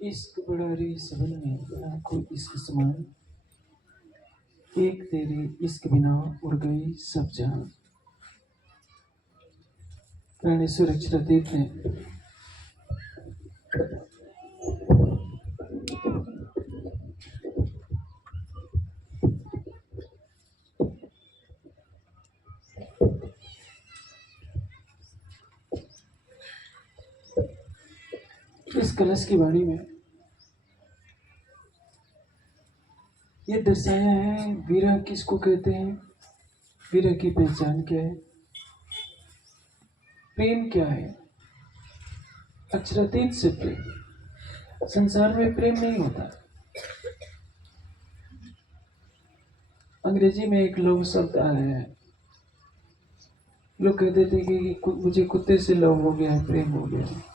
इश्क बड़ा रे सबन में आंखों इश्क समान, एक तेरे इश्क बिना उड़ गई सब जहां। प्राणेश्वर अक्षरातीत ने इस कलश की वाणी में ये दर्शाया है विरह किसको कहते हैं, विरह की पहचान क्या है, प्रेम क्या है। अक्षरातीत से प्रेम, संसार में प्रेम नहीं होता। अंग्रेजी में एक लव शब्द आ रहा है, लोग कहते थे कि मुझे कुत्ते से लव हो गया है, प्रेम हो गया है।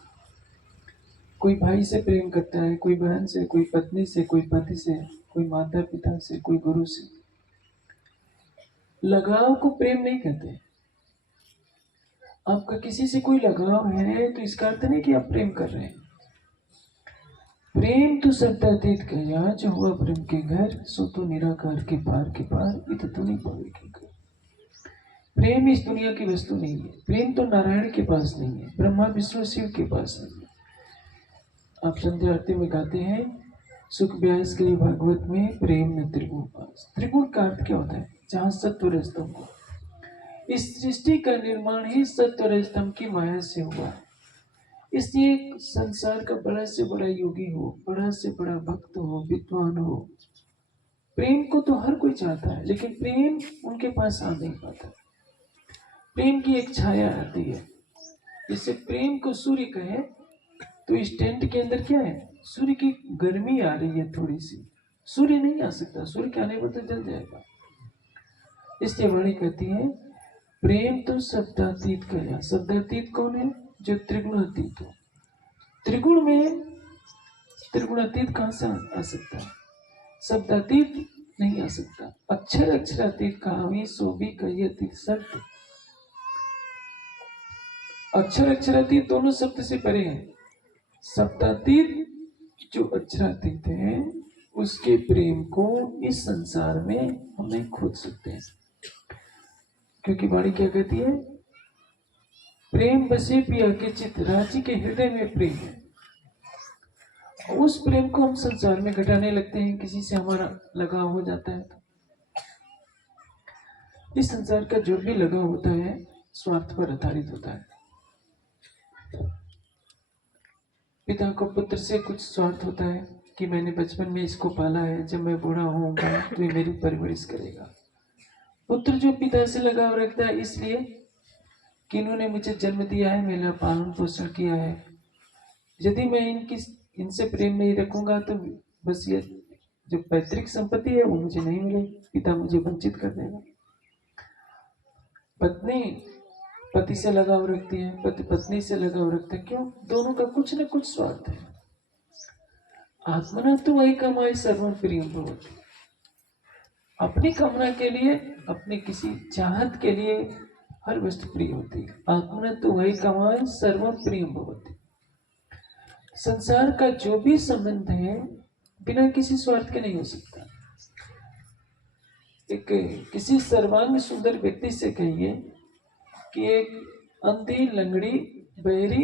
कोई भाई से प्रेम करता है, कोई बहन से, कोई पत्नी से, कोई पति से, कोई माता पिता से, कोई गुरु से। लगाव को प्रेम नहीं कहते। आपका किसी से कोई लगाव है तो इसका अर्थ नहीं कि आप प्रेम कर रहे हैं। प्रेम तो शब्दातीत कया, जो हुआ प्रेम के घर, सो तो निराकार के पार इत तो नहीं पावे। प्रेम इस दुनिया की वस्तु नहीं है। प्रेम तो नारायण के पास नहीं है, ब्रह्मा विष्णु शिव के पास नहीं है। आप संध्या आरती में गाते हैं, सुख व्यास के भागवत में प्रेम न त्रिगुण पास। त्रिगुण का अर्थ क्या होता है? जहां सत्व रजतम को। इस सृष्टि का निर्माण ही सत्व रजतम की माया से हुआ है। इसलिए संसार का बड़ा से बड़ा योगी हो, बड़ा से बड़ा भक्त हो, विद्वान हो, प्रेम को तो हर कोई चाहता है, लेकिन प्रेम उनके पास आ नहीं पाता। प्रेम की एक छाया आती है। जैसे प्रेम को सूर्य कहे तो इस टेंट के अंदर क्या है? सूर्य की गर्मी आ रही है थोड़ी सी। सूर्य नहीं आ सकता, सूर्य के आने पर तो जल जाएगा। इसलिए वाणी कहती है प्रेम तो शब्दातीत कया। शब्दातीत कौन है? जो त्रिगुणातीत हो। त्रिगुण में त्रिगुणातीत कहां से आ सकता है? शब्दातीत नहीं आ सकता। अक्षर अक्षरातीत कहावी सो भी कहियतीत शब्द। अक्षर अक्षरातीत दोनों शब्द से परे हैं। शब्दातीत जो अक्षरातीत है उसके प्रेम को इस संसार में हम नहीं खोज सकते हैं, क्योंकि वाणी क्या कहती है? प्रेम बसे पिया के चित्त, राजी के हृदय में प्रेम है। उस प्रेम को हम संसार में घटाने लगते हैं, किसी से हमारा लगाव हो जाता है तो। इस संसार का जो भी लगाव होता है स्वार्थ पर आधारित होता है। पिता को पुत्र से कुछ स्वार्थ होता है कि मैंने बचपन में इसको पाला है, जब मैं बूढ़ा होऊंगा तो ये मेरी परवरिश करेगा। पुत्र जो पिता से लगाव रखता है इसलिए कि इन्होंने मुझे जन्म दिया है, मेरा पालन पोषण किया है। यदि मैं इनसे प्रेम नहीं रखूंगा तो बस ये जो पैतृक संपत्ति है वो मुझे नहीं मिलेगी, पिता मुझे वंचित कर देगा। पत्नी पति से लगाव रखती है, पति पत्नी से लगाव रखते हैं। क्यों? दोनों का कुछ न कुछ स्वार्थ है। आत्मना तो वही कमाई सर्वम प्रियम भवति। अपनी कामना के लिए, अपने किसी चाहत के लिए हर वस्तु प्रिय होती है। आत्मना तो वही कमाई सर्वम प्रियम भवति। संसार का जो भी संबंध है बिना किसी स्वार्थ के नहीं हो सकता। एक किसी सर्वांग सुंदर व्यक्ति से कहिए कि एक अंधी लंगड़ी बहरी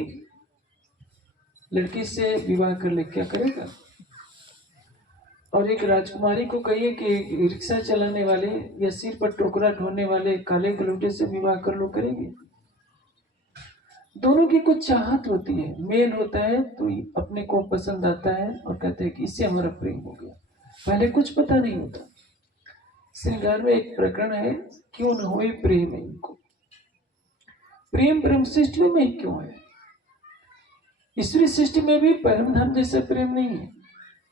लड़की से विवाह कर ले, क्या करेगा? और एक राजकुमारी को कहिए कि रिक्शा चलाने वाले या सिर पर टोकरा ढोने वाले काले गलूटे से विवाह कर लो, करेगी? दोनों की कुछ चाहत होती है, मेल होता है तो अपने को पसंद आता है और कहते हैं कि इससे हमारा प्रेम हो गया। पहले कुछ पता नहीं होता। श्रृंगार में एक प्रकरण है, क्यों न हुए प्रेम इनको। प्रेम ब्रह्म सृष्टि में ही क्यों है? ईश्वरी सृष्टि में भी परम धाम जैसा प्रेम नहीं है,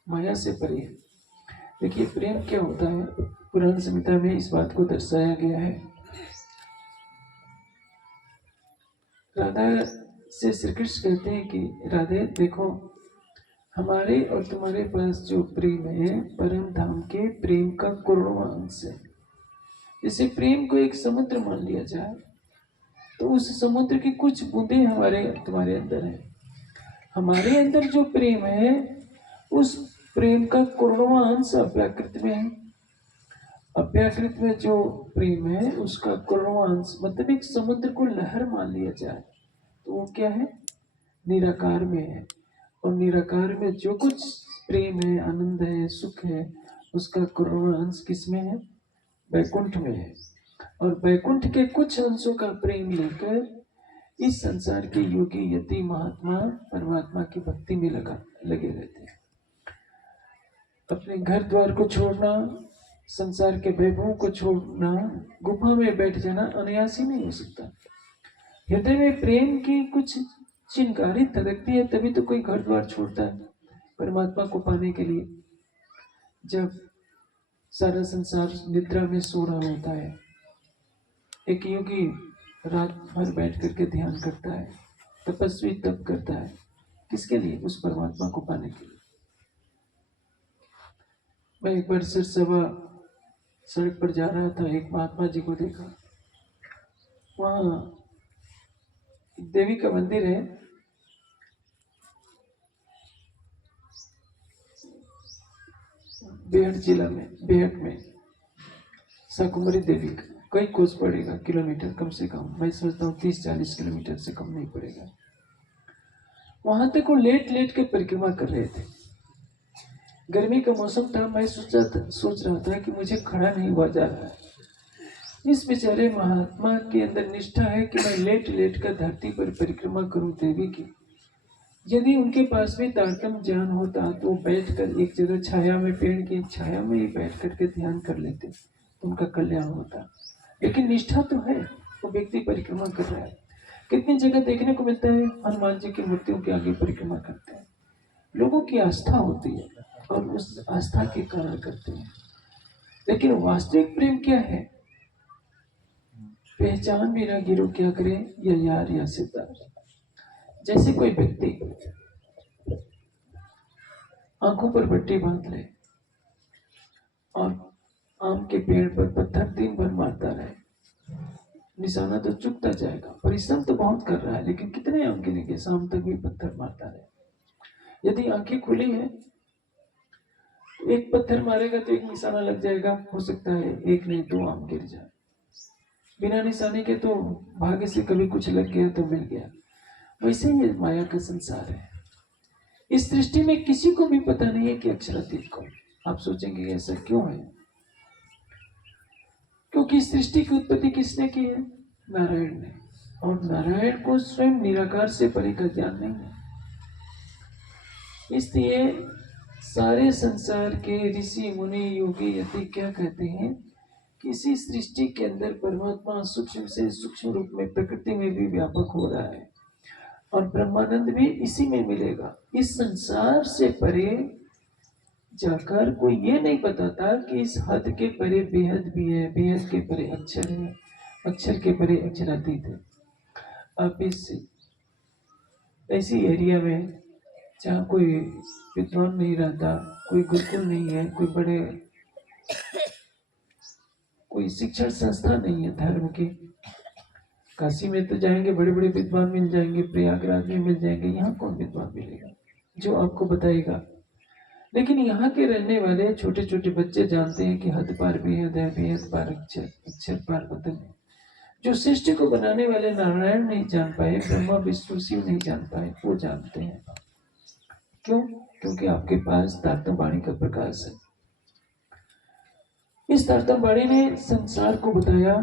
माया से परे है। देखिए प्रेम क्या होता है, पुराण संहिता में इस बात को दर्शाया गया है। राधा से श्री कृष्ण कहते हैं कि राधे देखो, हमारे और तुम्हारे पास जो प्रेम है परम धाम के प्रेम का करोड़वां अंश है। जैसे प्रेम को एक समुद्र मान लिया जाए तो उस समुद्र की कुछ बूंदें हमारे तुम्हारे अंदर है। हमारे अंदर जो प्रेम है उस प्रेम का पूर्णवा अंश अव्याकृत में है। अव्याकृत में जो प्रेम है उसका पूर्णवा अंश, मतलब एक समुद्र को लहर मान लिया जाए तो वो क्या है, निराकार में है। और निराकार में जो कुछ प्रेम है, आनंद है, सुख है, उसका पूर्णवा अंश किसमें है, वैकुंठ में है। और वैकुंठ के कुछ अंशों का प्रेम लेकर इस संसार के योगी यति महात्मा परमात्मा की भक्ति में लगे रहते हैं। अपने घर द्वार को छोड़ना, संसार के वैभवों को छोड़ना, गुफा में बैठ जाना अनायास ही नहीं हो सकता। हृदय में प्रेम की कुछ चिंगारी धड़कती है, तभी तो कोई घर द्वार छोड़ता है परमात्मा को पाने के लिए। जब सारा संसार निद्रा में सो रहा होता है, एक योगी रात भर बैठ करके ध्यान करता है, तपस्वी तप करता है, किसके लिए, उस परमात्मा को पाने के लिए। मैं एक बार सिरसवा सड़क पर जा रहा था, एक महात्मा जी को देखा। वहाँ देवी का मंदिर है, बेहट जिला में, बेहट में शाकुंभरी देवी का कई कोस पड़ेगा, किलोमीटर कम से कम, मैं सोचता हूँ 30-40 किलोमीटर से कम नहीं पड़ेगा। वहां तक वो लेट लेट के परिक्रमा कर रहे थे। गर्मी का मौसम था, मैं सोच रहा था कि मुझे खड़ा नहीं हुआ जा रहा है। इस बेचारे महात्मा के अंदर निष्ठा है कि मैं लेट लेट कर धरती पर परिक्रमा करूं देवी की। यदि उनके पास भी तारतम्य ज्ञान होता तो बैठकर एक जगह छाया में, पेड़ की छाया में ही बैठ करके ध्यान कर लेते तो उनका कल्याण होता। लेकिन निष्ठा तो है, वो व्यक्ति परिक्रमा कर रहा है। कितनी जगह देखने को मिलता है हनुमान जी की मूर्तियों के आगे परिक्रमा करते हैं। लोगों की आस्था होती है और उस आस्था के कारण करते हैं। लेकिन वास्तविक प्रेम क्या है, पहचान भी ना गिरो क्या करे, या यार या सितार। जैसे कोई व्यक्ति आंखों पर पट्टी बांध ले और आम के पेड़ पर पत्थर दिन भर मारता रहे, निशाना तो चुकता जाएगा। परिश्रम तो बहुत कर रहा है, लेकिन कितने आम गिरेंगे, शाम तक भी पत्थर मारता रहे। यदि आंखें खुली है, एक पत्थर मारेगा तो एक निशाना लग जाएगा, हो सकता है एक नहीं 2 आम गिर जाए। बिना निशाने के तो भाग्य से कभी कुछ लग गया तो मिल गया। वैसे ही माया का संसार है। इस सृष्टि में किसी को भी पता नहीं है कि अक्षरातीत कौन। आप सोचेंगे कि ऐसा क्यों है, क्योंकि सृष्टि की उत्पत्ति किसने की है, नारायण ने। और नारायण को स्वयं निराकार से परे का ज्ञान नहीं है। इसलिए सारे संसार के ऋषि मुनि योगी यति क्या कहते हैं, किसी सृष्टि के अंदर परमात्मा सूक्ष्म से सूक्ष्म रूप में प्रकृति में भी व्यापक हो रहा है और ब्रह्मानंद भी इसी में मिलेगा। इस संसार से परे जाकर कोई ये नहीं बताता कि इस हद के परे बेहद भी है, बेहद के परे अक्षर है, अक्षर के परे अक्षरातीत है। आप इस ऐसी एरिया में जहाँ कोई विद्वान नहीं रहता, कोई गुरुकुल नहीं है, कोई शिक्षण संस्था नहीं है धर्म की। काशी में तो जाएंगे, बड़े बड़े विद्वान मिल जाएंगे, प्रयागराज में मिल जाएंगे, यहाँ कौन विद्वान मिलेगा जो आपको बताएगा। लेकिन यहाँ के रहने वाले छोटे छोटे बच्चे जानते हैं कि हद पार बेहद है, बेहद पार अक्षर, अक्षर पार वतन है। जो सृष्टि को बनाने वाले नारायण नहीं जान पाए, ब्रह्मा विष्णु शिव नहीं जान पाए, वो जानते हैं। क्यों? क्योंकि आपके पास तारतम्य वाणी का प्रकाश है। इस तारतम्य वाणी ने संसार को बताया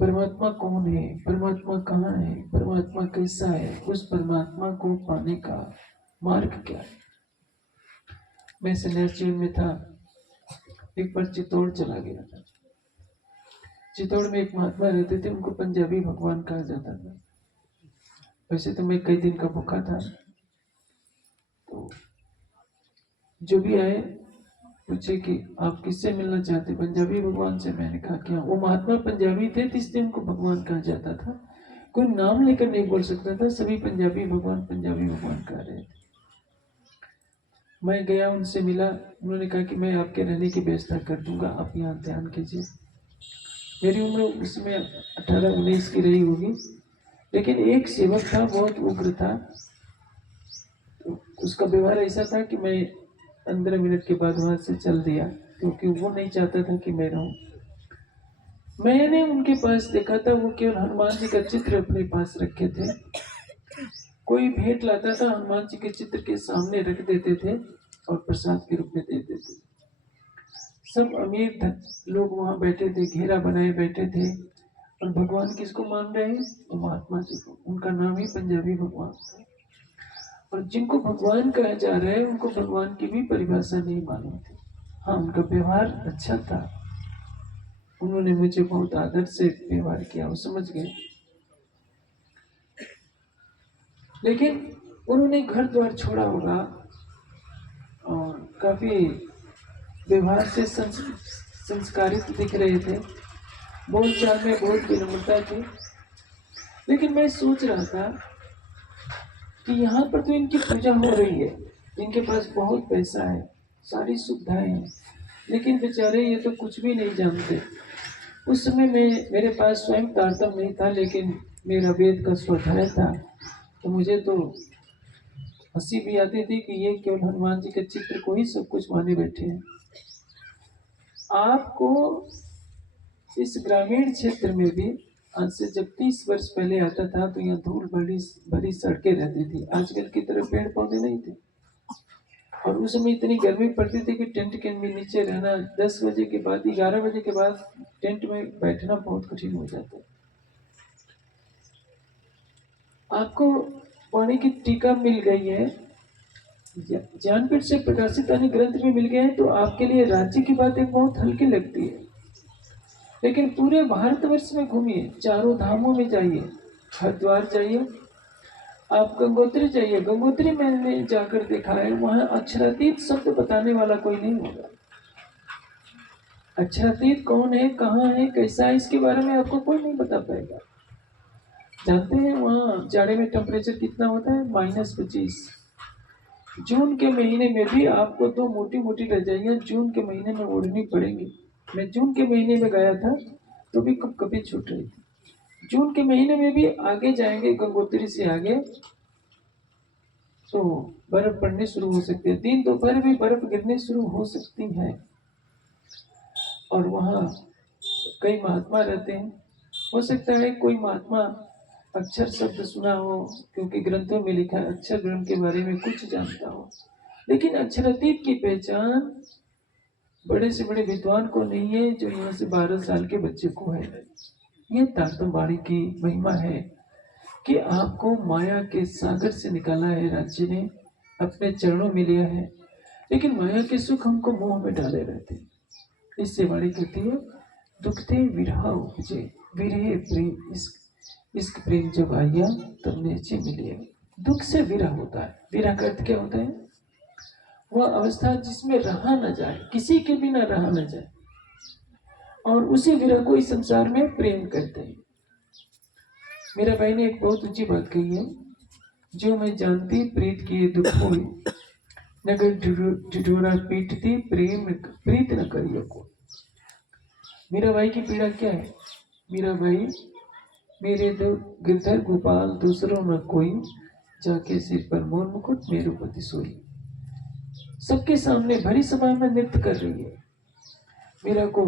परमात्मा कौन है, परमात्मा कहाँ है, परमात्मा कैसा है, उस परमात्मा को पाने का मार्ग क्या है। मैं संन्यास जीवन में था, एक बार चित्तौड़ चला गया था। चित्तौड़ में एक महात्मा रहते थे, उनको पंजाबी भगवान कहा जाता था। वैसे तो मैं कई दिन का भूखा था, तो जो भी आए पूछे कि आप किससे मिलना चाहते, पंजाबी भगवान से। मैंने कहा क्या? वो महात्मा पंजाबी थे, इसलिए उनको भगवान कहा जाता था। कोई नाम लेकर नहीं बोल सकता था, सभी पंजाबी भगवान कह रहे थे। मैं गया, उनसे मिला, उन्होंने कहा कि मैं आपके रहने की व्यवस्था कर दूंगा, आप यहाँ ध्यान कीजिए। मेरी उम्र उसमें 18-19 की रही होगी, लेकिन एक सेवक था, बहुत उग्र था। तो उसका व्यवहार ऐसा था कि मैं 15 मिनट के बाद वहां से चल दिया, क्योंकि वो नहीं चाहता था कि मैं रहूं। मैंने उनके पास देखा था, वो केवल हनुमान जी का चित्र अपने पास रखे थे। कोई भेंट लाता था, हनुमान जी के चित्र के सामने रख देते थे और प्रसाद के रूप में दे देते थे। सब अमीर लोग वहां बैठे थे, घेरा बनाए बैठे थे, और भगवान किसको मान रहे हैं? तो महात्मा जी को। उनका नाम ही पंजाबी भगवान था। और जिनको भगवान कहा जा रहा है उनको भगवान की भी परिभाषा नहीं मालूम थी। हाँ, उनका व्यवहार अच्छा था, उन्होंने मुझे बहुत आदर से व्यवहार किया, वो समझ गए। लेकिन उन्होंने घर द्वार छोड़ा होगा और काफी व्यवहार से संस्कारित दिख रहे थे, बोलचाल में बहुत विनम्रता थी। लेकिन मैं सोच रहा था कि यहाँ पर तो इनकी पूजा हो रही है, इनके पास बहुत पैसा है, सारी सुविधाएं हैं, लेकिन बेचारे ये तो कुछ भी नहीं जानते। उस समय में मेरे पास स्वयं तारतम नहीं था, लेकिन मेरा वेद का स्वाध्याय था, तो मुझे तो हंसी भी आती थी कि ये केवल हनुमान जी के चित्र को ही सब कुछ माने बैठे हैं। आपको इस ग्रामीण क्षेत्र में भी आज से जब 30 वर्ष पहले आता था तो यहाँ धूल भरी भरी सड़कें रहती थी, आजकल की तरह पेड़ पौधे नहीं थे। और उस समय इतनी गर्मी पड़ती थी कि टेंट के नीचे रहना, 10 बजे के बाद 11 बजे के बाद टेंट में बैठना बहुत कठिन हो जाता है। आपको पानी की टीका मिल गई है, ज्ञानपीठ से प्रकाशित अन्य ग्रंथ भी मिल गए हैं, तो आपके लिए राज्य की बातें बहुत हल्की लगती है। लेकिन पूरे भारतवर्ष में घूमिए, चारों धामों में जाइए, हरिद्वार जाइए, आप गंगोत्री जाइए। गंगोत्री मैंने जाकर देखा है, वहां अक्षरातीत शब्द बताने वाला कोई नहीं होगा। अक्षरातीत कौन है, कहाँ है, कैसा है, इसके बारे में आपको कोई नहीं बता पाएगा। जानते हैं वहाँ जाड़े में टेम्परेचर कितना होता है? -25। जून के महीने में भी आपको तो मोटी मोटी रजाइयाँ जून के महीने में ओढ़नी पड़ेंगी। मैं जून के महीने में गया था तो भी कब कभी छूट रही थी। जून के महीने में भी आगे जाएंगे, गंगोत्री से आगे तो बर्फ पड़नी शुरू हो सकती है, दिन दोपहर भी बर्फ गिरने शुरू हो सकती है। और वहाँ कई महात्मा रहते हैं, हो सकता है कोई महात्मा अक्षर शब्द सुना हो, क्योंकि ग्रंथों में लिखा है अक्षर ब्रह्म के बारे में कुछ जानता हो। लेकिन अक्षरातीत की पहचान बड़े से बड़े विद्वान को नहीं है, जो यहाँ से 12 साल के बच्चे को है। ये तारतम्यवाणी की महिमा है कि आपको माया के सागर से निकाला है राज्य ने, अपने चरणों में लिया है, लेकिन माया के सुख हमको मोह में डाले रहते। इससे वाणी कहती है, दुखते विरह उपजे, विरहे प्रेम, इश्क प्रेम जब आया तब नेचे मिले। दुख से विरह होता है। विरह का अर्थ क्या होता है? वह अवस्था जिसमें रहा न जाए, किसी के बिना रहा न जाए, और उसी विरह को इस संसार में प्रेम करते हैं। मेरा भाई ने एक बहुत ऊंची बात कही है, जो मैं जानती प्रीत किए दुख होई, नगर ढिढोरा पीटती प्रेम प्रीत न करियो को। मीरा भाई की पीड़ा क्या है? मीरा भाई, मेरे दो गिरधर गोपाल दूसरों न कोई, जाके सिर पर मोर मुकुट मेरुपति सोई। सबके सामने भरी सभा में नृत्य कर रही है। मीरा को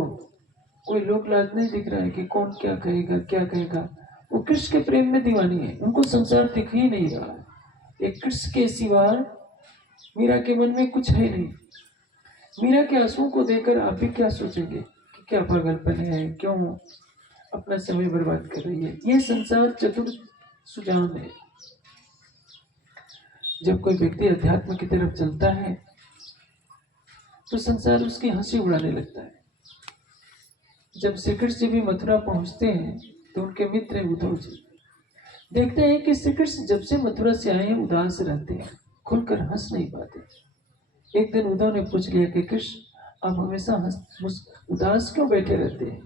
कोई लोक लाज नहीं दिख रहा है कि कौन क्या कहेगा क्या कहेगा। वो कृष्ण के प्रेम में दीवानी है, उनको संसार दिख ही नहीं रहा है। एक कृष्ण के सिवा मीरा के मन में कुछ है नहीं। मीरा के आंसुओं को देखकर आप भी क्या सोचेंगे कि क्या पागलपन है, क्यों अपना समय बर्बाद कर रही है। यह संसार चतुर सुजान है। जब कोई व्यक्ति अध्यात्म की तरफ चलता है तो संसार उसकी हंसी उड़ाने लगता है। जब श्री कृष्ण जी भी मथुरा पहुंचते हैं तो उनके मित्र उद्धव जी देखते हैं कि श्री कृष्ण जब से मथुरा से आए हैं उदास रहते हैं, खुलकर हंस नहीं पाते। एक दिन उद्धव ने पूछ लिया कि कृष्ण आप हमेशा उदास क्यों बैठे रहते हैं?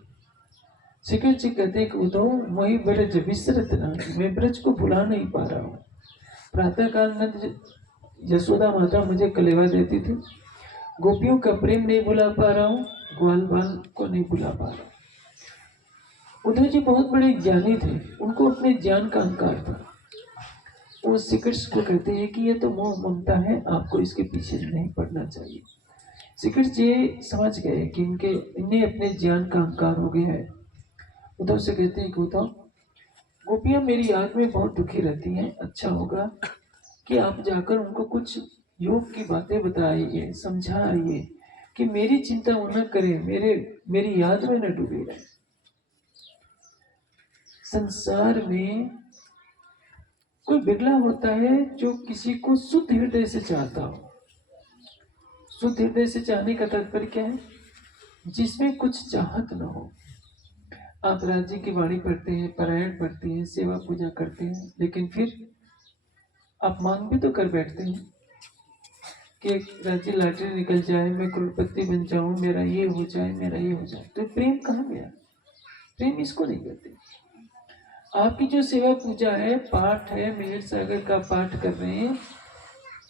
श्री कृष्ण जी कहते हैं कि उद्धव, वही ब्रज विसरत ना, मैं ब्रज को भुला नहीं पा रहा हूँ। प्रातःकाल नंद यशोदा माता मुझे कलेवा देती थी, गोपियों का प्रेम नहीं भुला पा रहा हूँ, ग्वाल बाल को नहीं भुला पा रहा हूँ। उद्धव जी बहुत बड़े ज्ञानी थे, उनको अपने ज्ञान का अहंकार था। वो श्रीकृष्ण को कहते हैं कि ये तो मोह ममता है, आपको इसके पीछे नहीं पड़ना चाहिए। श्रीकृष्ण जी समझ गए कि इन्हें अपने ज्ञान का अहंकार हो गया है। उद्धव से कहते हैं कि उद्धव, गोपियां मेरी याद में बहुत दुखी रहती हैं, अच्छा होगा कि आप जाकर उनको कुछ योग की बातें बताइए, समझाइए कि मेरी चिंता वो न करे, मेरी याद में न डूबे रहे। संसार में कोई बिगला होता है जो किसी को शुद्ध हृदय से चाहता हो। शुद्ध हृदय से चाहने का तात्पर्य क्या है? जिसमें कुछ चाहत न हो। आप राज्य की वाणी पढ़ते हैं, पारायण पढ़ते हैं, सेवा पूजा करते हैं, लेकिन फिर आप मांग भी तो कर बैठते हैं कि राज्य लॉटरी निकल जाए, मैं करोड़पति बन जाऊं, मेरा ये हो जाए, मेरा ये हो जाए। तो प्रेम कहाँ गया? प्रेम इसको नहीं करते। आपकी जो सेवा पूजा है, पाठ है, मेहर सागर का पाठ कर रहे हैं,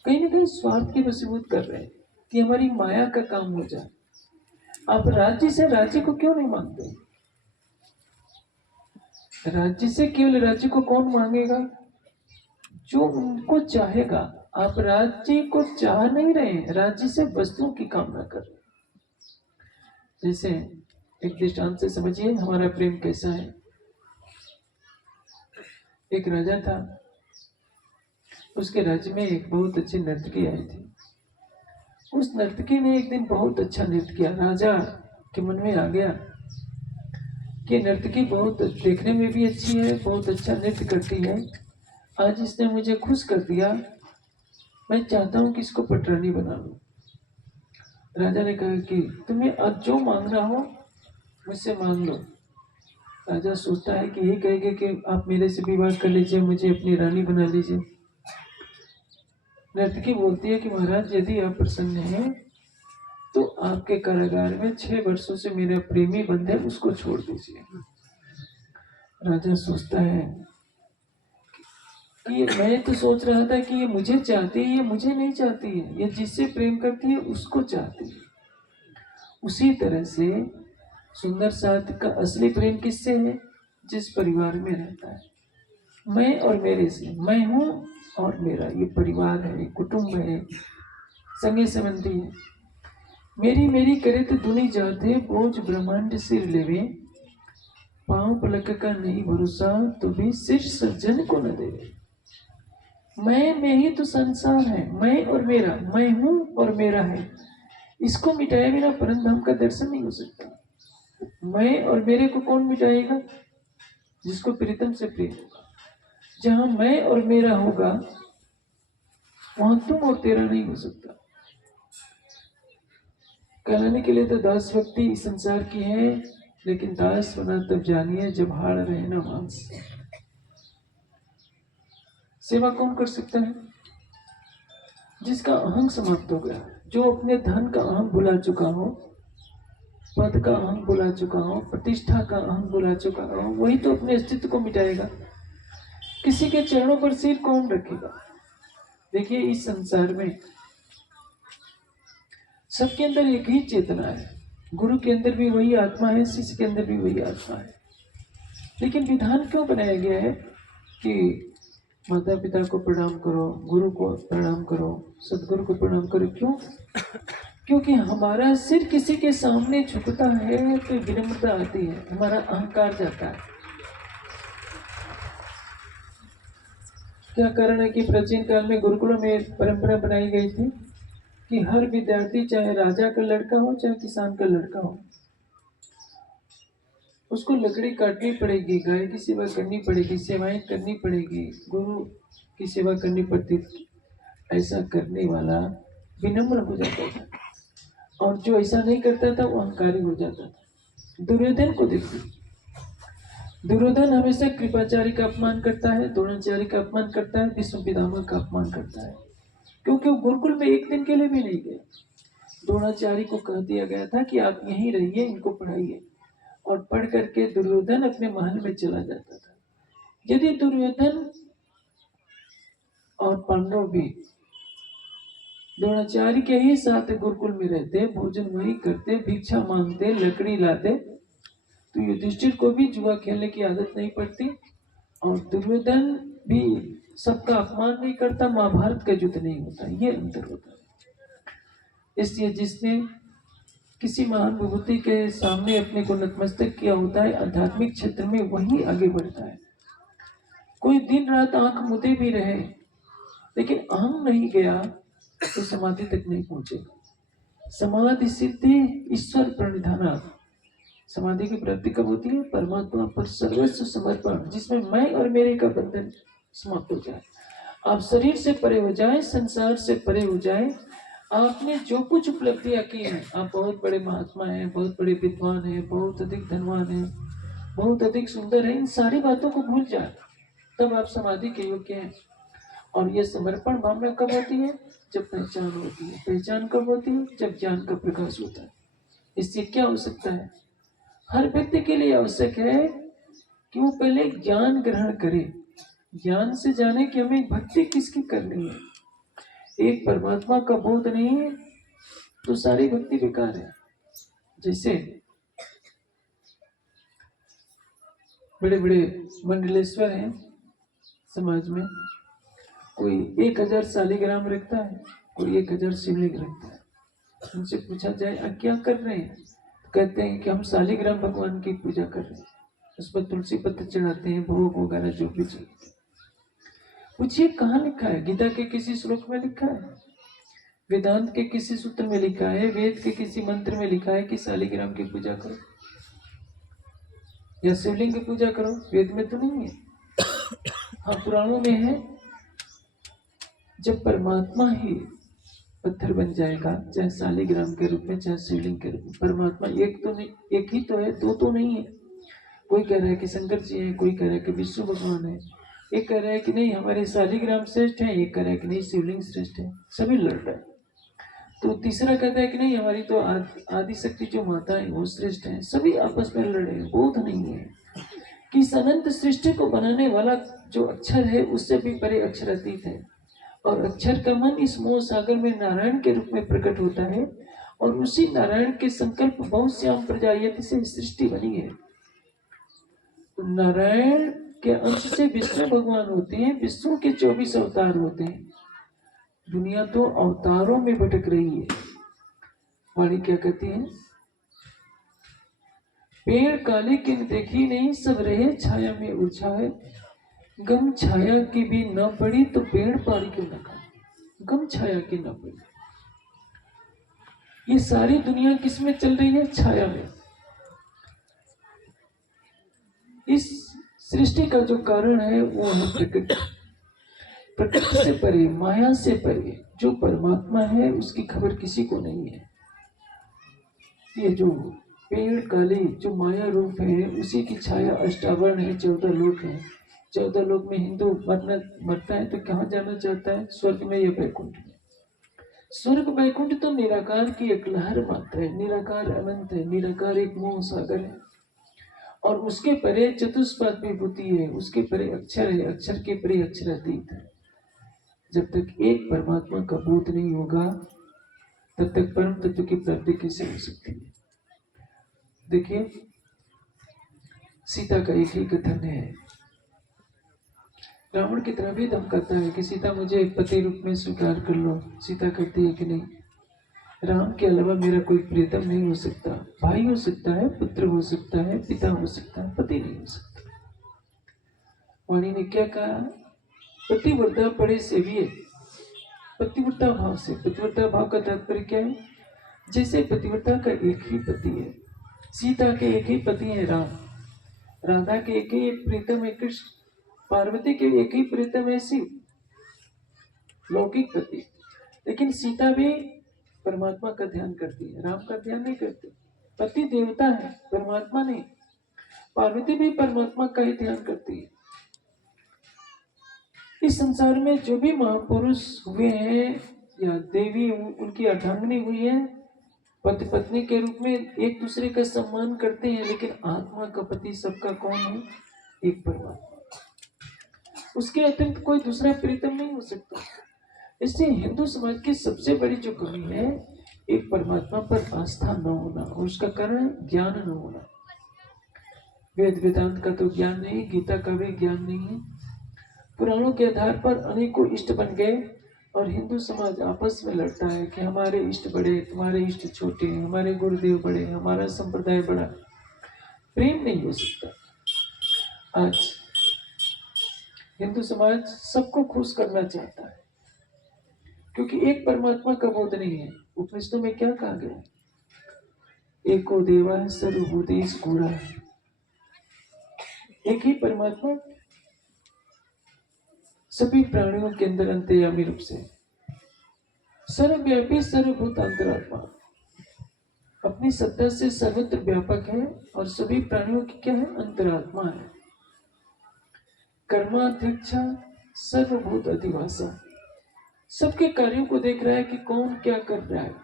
कहीं ना कहीं स्वार्थ की वसीभूत कर रहे हैं कि हमारी माया का काम हो जाए। आप राज्य से राज्य को क्यों नहीं मांगते? राज्य से केवल राज्य को कौन मांगेगा? जो उनको चाहेगा। आप राज्य को चाह नहीं रहे, राज्य से वस्तुओं की कामना कर रहे। जैसे एक दृष्टांत से समझिए हमारा प्रेम कैसा है। एक राजा था, उसके राज्य में एक बहुत अच्छी नर्तकी आई थी। उस नर्तकी ने एक दिन बहुत अच्छा नृत्य किया। राजा के मन में आ गया कि नर्तकी बहुत देखने में भी अच्छी है, बहुत अच्छा नृत्य करती है, आज इसने मुझे खुश कर दिया, मैं चाहता हूं कि इसको पटरानी बना लूं। राजा ने कहा कि तुम्हें आज जो मांगना हो मुझसे मांग लो। राजा सोचता है कि ये कहेगा कि आप मेरे से विवाह कर लीजिए, मुझे अपनी रानी बना लीजिए। नर्तकी बोलती है कि महाराज, यदि आप प्रसन्न हैं तो आपके कारागार में 6 वर्षों से मेरा प्रेमी बंद है, उसको छोड़ दीजिए। राजा सोचता है कि मैं तो सोच रहा था कि ये मुझे चाहती है, ये मुझे नहीं चाहती है, ये जिससे प्रेम करती है उसको चाहती है। उसी तरह से सुंदर साथ का असली प्रेम किससे है? जिस परिवार में रहता है। मैं और मेरे से, मैं हूं और मेरा, ये परिवार है, कुटुंब है, संगी संबंधी है। मेरी मेरी करे तो दुनी जाते, बोझ ब्रह्मांड सिर लेवे, पांव पलक का नहीं भरोसा, तो भी सिर सज्जन को न देवे। मैं ही तो संसार है, मैं और मेरा, मैं हूं और मेरा है। इसको मिटाए बिना परम धाम का दर्शन नहीं हो सकता। मैं और मेरे को कौन मिटाएगा? जिसको प्रीतम से प्रेम होगा। जहां मैं और मेरा होगा वहां तुम और तेरा नहीं हो सकता। कहलाने के लिए तो दास भक्ति इस संसार की है, लेकिन दास बना तब जानिए जब हाड़ रहे ना मांस। सेवा कौन कर सकता है? जिसका अहंग समाप्त हो गया, जो अपने धन का अहंग भुला चुका हो, पद का अहंग भुला चुका हो, प्रतिष्ठा का अहंग भुला चुका हो, वही तो अपने अस्तित्व को मिटाएगा। किसी के चरणों पर सिर कौन रखेगा? देखिए, इस संसार में सबके अंदर एक ही चेतना है। गुरु के अंदर भी वही आत्मा है, शिष्य के अंदर भी वही आत्मा है। लेकिन विधान क्यों बनाया गया है कि माता पिता को प्रणाम करो, गुरु को प्रणाम करो, सदगुरु को प्रणाम करो? क्यों? क्योंकि हमारा सिर किसी के सामने झुकता है तो विनम्रता आती है, हमारा अहंकार जाता है। क्या कारण है कि प्राचीन काल में गुरुकुलों में परंपरा बनाई गई थी कि हर विद्यार्थी, चाहे राजा का लड़का हो चाहे किसान का लड़का हो, उसको लकड़ी काटनी पड़ेगी, गाय की सेवा करनी पड़ेगी, सेवाएं करनी पड़ेगी, गुरु की सेवा करनी पड़ती थी। ऐसा करने वाला विनम्र हो जाता था, और जो ऐसा नहीं करता था वो अहंकारी हो जाता था। दुर्योधन को देखिए, दुर्योधन हमेशा कृपाचार्य का अपमान करता है, द्रोणाचार्य का अपमान करता है, भीष्म पितामह का अपमान करता है, क्योंकि वो गुरुकुल में एक दिन के लिए भी नहीं गए। द्रोणाचार्य को कह दिया गया था कि आप यहीं रहिए, इनको पढ़ाइए, और पढ़ करके दुर्योधन अपने महल में चला जाता था। यदि दुर्योधन और पांडव भी द्रोणाचार्य के ही साथ गुरुकुल में रहते, भोजन वही करते, भिक्षा मांगते, लकड़ी लाते, तो युधिष्ठिर को भी जुआ खेलने की आदत नहीं पड़ती, और दुर्योधन भी सबका अपमान नहीं करता, महाभारत का युद्ध नहीं होता, ये अंतर होता है। इसलिए जिसने किसी महान विभूति के सामने अपने को नतमस्तक किया होता है, आध्यात्मिक क्षेत्र में वही आगे बढ़ता है। कोई दिन रात आंख मुदे भी रहे, लेकिन अहम नहीं गया तो समाधि तक नहीं पहुंचेगा। समाधि सिद्धि ईश्वर प्रणिधाना। समाधि की प्राप्ति कब होती है? परमात्मा पर सर्वस्व समर्पण, जिसमें मैं और मेरे का बंधन समाप्त हो जाए, आप शरीर से परे हो जाए, संसार से परे हो जाए। आपने जो कुछ उपलब्धियां की हैं, आप बहुत बड़े महात्मा हैं, बहुत बड़े विद्वान हैं, बहुत अधिक धनवान हैं, बहुत अधिक सुंदर हैं, इन सारी बातों को भूल जाए, तब आप समाधि के योग्य हैं। और ये समर्पण भावना कब होती है? जब पहचान होती है। पहचान कब होती है? जब ज्ञान का प्रकाश होता है। इससे क्या हो सकता है? हर व्यक्ति के लिए आवश्यक है कि वो पहले ज्ञान ग्रहण करे। ज्ञान से जाने कि हमें भक्ति किसकी करनी है। एक परमात्मा का बोध नहीं है तो सारी भक्ति बेकार है। जैसे बड़े बड़े मंडलेश्वर हैं समाज में, कोई 1000 शालिग्राम रखता है, कोई 1000 शिवलिंग रखता है। उनसे पूछा जाए आप क्या कर रहे हैं, तो कहते हैं कि हम शालिग्राम भगवान की पूजा कर रहे हैं, उस पर तुलसी पत्र चढ़ाते हैं, भोग वगैरह जो भी चढ़ाते हैं। पूछिए कहाँ लिखा है? गीता के किसी श्लोक में लिखा है? वेदांत के किसी सूत्र में लिखा है? वेद के किसी मंत्र में लिखा है कि शालिग्राम की पूजा करो या शिवलिंग की पूजा करो? वेद में तो नहीं है, हाँ पुराणों में है। जब परमात्मा ही पत्थर बन जाएगा, चाहे शालिग्राम के रूप में, चाहे शिवलिंग के रूप में, परमात्मा एक तो नहीं, एक ही तो है, दो तो नहीं है। कोई कह रहा है कि शंकर जी है, कोई कह रहा है कि विष्णु भगवान है, एक कह रहा है कि नहीं हमारे शालिग्राम श्रेष्ठ है, एक कह रहा है कि नहीं शिवलिंग श्रेष्ठ है, सभी लड़ रहे हैं। तो तीसरा कहता है कि नहीं हमारी तो आदि शक्ति जो माता है वो श्रेष्ठ है। सभी आपस में लड़ रहे हैं। बोध नहीं है कि इस अनंत सृष्टि को बनाने वाला जो अक्षर है उससे भी परे अक्षरातीत है, और अक्षर का मन इस मोह सागर में नारायण के रूप में प्रकट होता है, और उसी नारायण के संकल्प बहुत श्याम प्रजायति से सृष्टि बनी है। नारायण के अंश से विष्णु भगवान होते हैं, विष्णु के 24 अवतार होते हैं। दुनिया तो अवतारों में भटक रही है। वाणी क्या कहती है? पेड़ काले किन देखी नहीं, सब रहे छाया में उलझाए, गम छाया की भी न पड़ी तो पेड़ पारी क्यों न खाए। गम छाया की न पड़ी। ये सारी दुनिया किस में चल रही है? छाया में। इस सृष्टि का जो कारण है वो है प्रकृति। प्रकृति से परे, माया से परे जो परमात्मा है उसकी खबर किसी को नहीं है। ये जो पेड़ काले जो माया रूप है, उसी की छाया अष्टावरण है, 14 लोक है। 14 लोक में हिंदू मरता है तो कहाँ जाना चाहता है? स्वर्ग में या वैकुंठ में? स्वर्ग वैकुंठ तो निराकार की एक लहर मात्र है, निराकार अनंत है, निराकार एक मोह सागर है, और उसके परे चतुष्पाद विभूति है, उसके परे अक्षर है, अक्षर के परे अक्षरातीत है। जब तक एक परमात्मा का बोध नहीं होगा तब तक परम तत्व की प्राप्ति कैसे हो सकती है? देखिए सीता का एक ही कथन है। रावण की तरह भी धमकाता है कि सीता मुझे पति रूप में स्वीकार कर लो। सीता कहती है कि नहीं, राम के अलावा मेरा कोई प्रियतम नहीं हो सकता। भाई हो सकता है, पुत्र हो सकता है, पिता हो सकता है, पति नहीं हो सकता। वाणी ने क्या कहा? पतिव्रता पड़े सेविये। पतिव्रता भाव से, पतिव्रता भाव का तात्पर्य क्या है? जैसे पतिव्रता का एक ही पति है, सीता के एक ही पति है राम, राधा के एक ही प्रीतम है कृष्ण, पार्वती के एक ही प्रीतम है शिव, लौकिक पति। लेकिन सीता भी परमात्मा का ध्यान करती है, राम का ध्यान नहीं करती। पति देवता है, परमात्मा नहीं। पार्वती भी परमात्मा का ही ध्यान करती है। इस संसार में जो भी महापुरुष हुए हैं या देवी उनकी अर्धांगिनी हुई है, पति पत्नी के रूप में एक दूसरे का सम्मान करते हैं, लेकिन आत्मा का पति सबका कौन है? एक परमात्मा। उसके अतिरिक्त कोई दूसरा प्रीतम नहीं हो सकता। इसलिए हिंदू समाज की सबसे बड़ी जो कमी है, एक परमात्मा पर आस्था न होना, और उसका कारण ज्ञान न होना। वेद वेदांत का तो ज्ञान नहीं, गीता का भी ज्ञान नहीं है, पुराणों के आधार पर अनेकों इष्ट बन गए और हिंदू समाज आपस में लड़ता है कि हमारे इष्ट बड़े, तुम्हारे इष्ट छोटे, हमारे गुरुदेव बड़े, हमारा संप्रदाय बड़ा। प्रेम नहीं हो सकता। आज हिंदू समाज सबको खुश करना चाहता है क्योंकि एक परमात्मा का बोध नहीं है। उपनिषदों में क्या कहा गया? एको देवा सर्वभूतेषु गूढ़ा। एक ही परमात्मा सभी प्राणियों के अंदर अंतर्यामी रूप से, सर्वव्यापी सर्वभूत अंतरात्मा, अपनी सत्ता से सर्वत्र व्यापक है और सभी प्राणियों की क्या है? अंतरात्मा है। कर्माध्यक्षा सर्वभूत अधिवासा, सबके कार्यों को देख रहा है कि कौन क्या कर रहा है।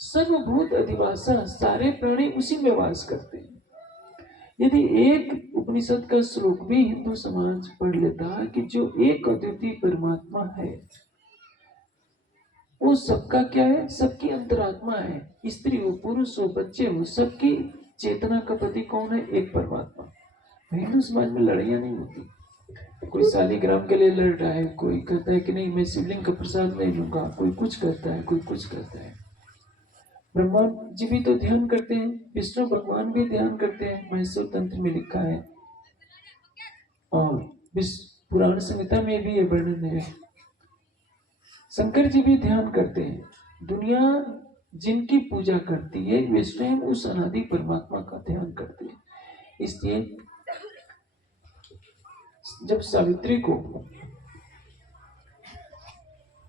सर्वभूत अधिवासा, सारे प्राणी उसी में वास करते हैं। यदि एक उपनिषद का श्लोक भी हिंदू समाज पढ़ लेता कि जो एक अद्वितीय परमात्मा है वो सबका क्या है? सबकी अंतरात्मा है। स्त्री हो, पुरुष हो, बच्चे हो, सबकी चेतना का पति कौन है? एक परमात्मा। हिंदू समाज में लड़ाइयां नहीं होती। कोई शालिग्राम के लिए लड़ रहा है, कोई कहता है कि नहीं मैं शिवलिंग का प्रसाद नहीं लूंगा, कोई कुछ कहता है, कोई कुछ कहता है। ब्रह्मा जी भी तो ध्यान करते हैं, विष्णु भगवान भी ध्यान करते हैं, महेश्वर तंत्र में लिखा है और पुराण संहिता में भी ये वर्णन है। शंकर जी भी ध्यान करते हैं। दुनिया जिनकी पूजा करती है वे स्वयं उस अनादि परमात्मा का ध्यान करते हैं। इसलिए जब सावित्री को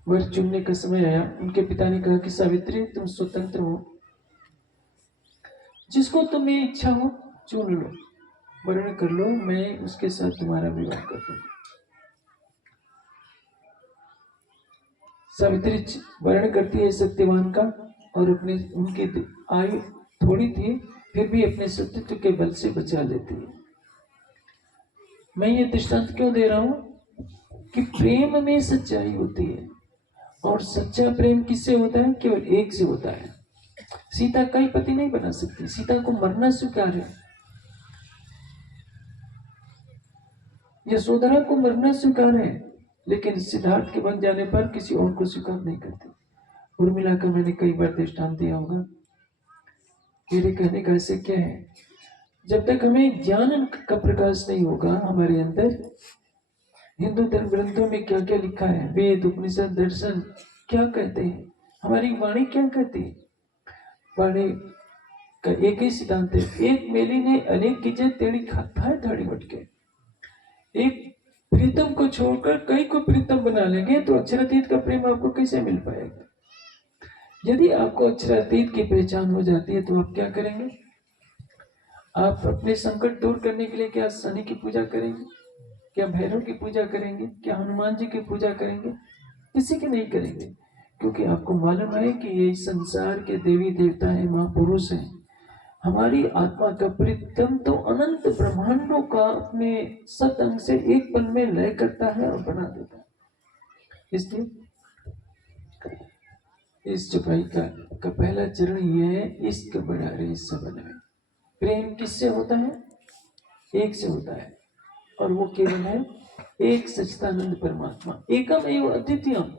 वर चुनने का समय आया, उनके पिता ने कहा कि सावित्री तुम स्वतंत्र हो, जिसको तुम्हें इच्छा हो चुन लो, वर्ण कर लो, मैं उसके साथ तुम्हारा विवाह कर दूंगा। सावित्री वर्ण करती है सत्यवान का और अपने उनकी आयु थोड़ी थी फिर भी अपने सत्यत्व के बल से बचा लेती है। मैं ये दृष्टांत क्यों दे रहा हूं कि प्रेम में सच्चाई होती है और सच्चा प्रेम किससे होता है? केवल एक से होता है। सीता कई पति नहीं बना सकती, सीता को मरना स्वीकार है, यशोधरा को मरना स्वीकार है, लेकिन सिद्धार्थ के बन जाने पर किसी और को स्वीकार नहीं करती। उर्मिला का मैंने कई बार दृष्टांत दिया होगा। मेरे कहने का ऐसे क्या है, जब तक हमें ज्ञान का प्रकाश नहीं होगा हमारे अंदर, हिंदू धर्म ग्रंथों में क्या क्या लिखा है, वेद उपनिषद दर्शन क्या कहते हैं, हमारी वाणी क्या कहती है। वाणी का एक ही सिद्धांत है, एक मेली ने अनेक कीजे तेरी खाए थाड़ी बटके। एक प्रीतम को छोड़कर कई को प्रीतम बना लेंगे तो अक्षरातीत का प्रेम आपको कैसे मिल पाएगा? यदि आपको अक्षरातीत की पहचान हो जाती है तो आप क्या करेंगे? आप अपने संकट दूर करने के लिए क्या शनि की पूजा करेंगे? क्या भैरव की पूजा करेंगे? क्या हनुमान जी की पूजा करेंगे? किसी की नहीं करेंगे, क्योंकि आपको मालूम है कि ये संसार के देवी देवता है, महापुरुष हैं। हमारी आत्मा का प्रीतम तो अनंत ब्रह्मांडों का अपने सत अंग से एक पल में लय करता है और बना देता है। इसलिए इस चौपाई का पहला चरण यह है, इश्क बड़ा रे सबन में। प्रेम किससे होता है? एक से होता है और वो केवल है एक सच्चिदानंद परमात्मा, एकम एवं अद्वितीयम।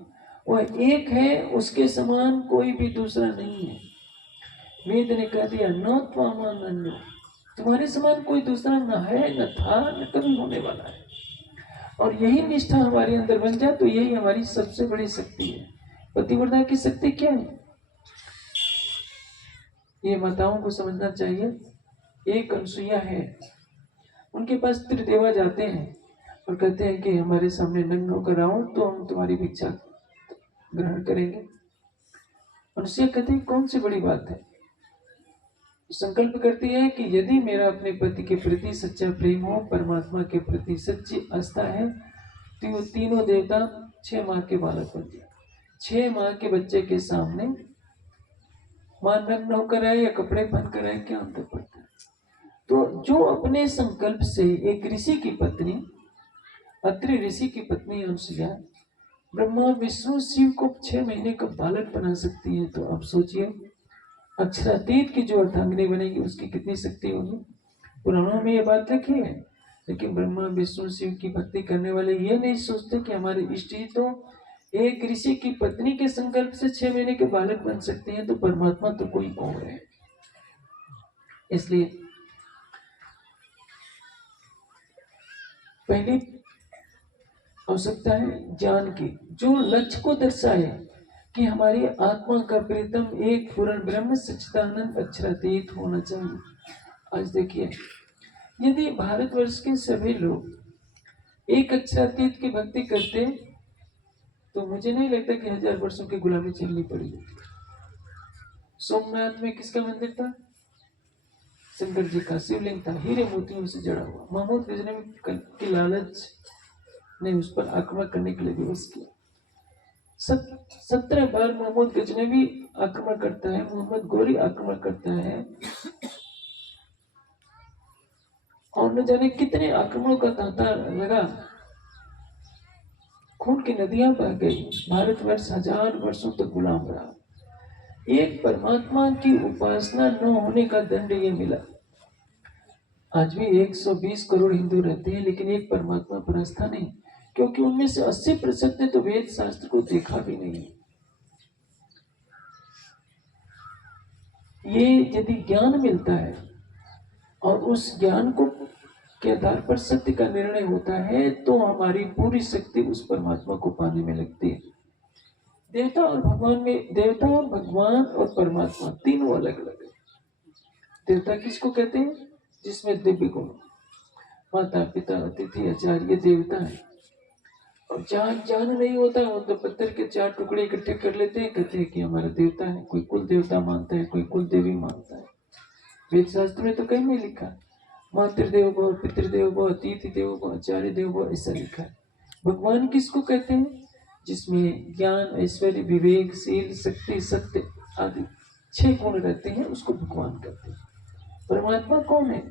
वह एक है, उसके समान कोई भी दूसरा नहीं है। वेद ने कह दिया न त्वामान्यो, तुम्हारे समान कोई दूसरा न है, न था, न कभी होने वाला है। और यही निष्ठा हमारे अंदर बन जाए तो यही हमारी सबसे बड़ी शक्ति है। पतिव्रता की शक्ति क्या है? ये माताओं को समझना चाहिए। एक अनसुईया है, उनके पास त्रिदेवा जाते हैं और कहते हैं कि हमारे सामने नग्न होकर आओ तो हम तुम्हारी भिक्षा ग्रहण करेंगे। अनसुईया कहती है कौन सी बड़ी बात है? संकल्प करती है कि यदि मेरा अपने पति के प्रति सच्चा प्रेम हो, परमात्मा के प्रति सच्ची आस्था है, तो तीनों देवता 6 माह के बालक बन जाए। 6 माह के बच्चे के सामने मां नग्न होकर आए या कपड़े पहन कर आए, क्या अंतर पड़ता है? तो जो अपने संकल्प से एक ऋषि की पत्नी, अत्रि ऋषि की पत्नी अनसुईया ब्रह्मा विष्णु शिव को 6 महीने का बालक बना सकती है, तो अब सोचिए अक्षरातीत की जो अर्धांगिनी बनेगी उसकी कितनी शक्ति होगी। पुराणों में ये बात लिखी है लेकिन ब्रह्मा विष्णु शिव की भक्ति करने वाले ये नहीं सोचते कि हमारे इष्ट ही तो एक ऋषि की पत्नी के संकल्प से 6 महीने के बालक बन सकते हैं, तो परमात्मा तो कोई और है। इसलिए पहली आवश्यकता है ज्ञान की, जो लक्ष्य को दर्शाए कि हमारी आत्मा का प्रीतम एक पूर्ण ब्रह्म सच्चिदानंद अक्षरातीत होना चाहिए। आज देखिए, यदि भारतवर्ष के सभी लोग एक अक्षरातीत की भक्ति करते तो मुझे नहीं लगता कि 1000 वर्षों की गुलामी झेलनी पड़ेगी। सोमनाथ में किसका मंदिर था? शंकर जी का शिवलिंग था, हीरे मोतियों से जड़ा हुआ। महमूद गजनवी की लालच ने उस पर आक्रमण करने के लिए विवश किया। 17 बार महमूद गजनवी आक्रमण करता है, मोहम्मद गोरी आक्रमण करता है, और न जाने कितने आक्रमणों का तांता लगा, खून की नदियां बह गई। भारतवर्ष 1000 वर्षों तक गुलाम रहा। एक परमात्मा की उपासना न होने का दंड ये मिला। आज भी 120 करोड़ हिंदू रहते हैं, लेकिन एक परमात्मा पर आस्था नहीं, क्योंकि उनमें से 80% ने तो वेद शास्त्र को देखा भी नहीं। ये यदि ज्ञान मिलता है और उस ज्ञान को के आधार पर सत्य का निर्णय होता है, तो हमारी पूरी शक्ति उस परमात्मा को पाने में लगती है। देवता और भगवान में, देवता और भगवान और परमात्मा तीनों अलग अलग है। देवता किसको कहते हैं? जिसमें दिव्य गुण, माता पिता अतिथि आचार्य देवता है। और जहाँ ज्ञान नहीं होता वो तो पत्थर के 4 टुकड़े इकट्ठे कर लेते हैं, कहते हैं कि हमारा देवता है। कोई कुल देवता मानता है, कोई कुल देवी मानता है। वेद शास्त्र में तो कहीं नहीं लिखा मातृदेव भव, पितृदेव भव, अतिथि देव भव, आचार्य देव भव, ऐसा लिखा है। भगवान किसको कहते हैं? जिसमें ज्ञान, ऐश्वर्य, विवेक, शील, शक्ति, सत्य आदि 6 गुण रहते हैं, उसको भगवान कहते हैं। परमात्मा कौन है?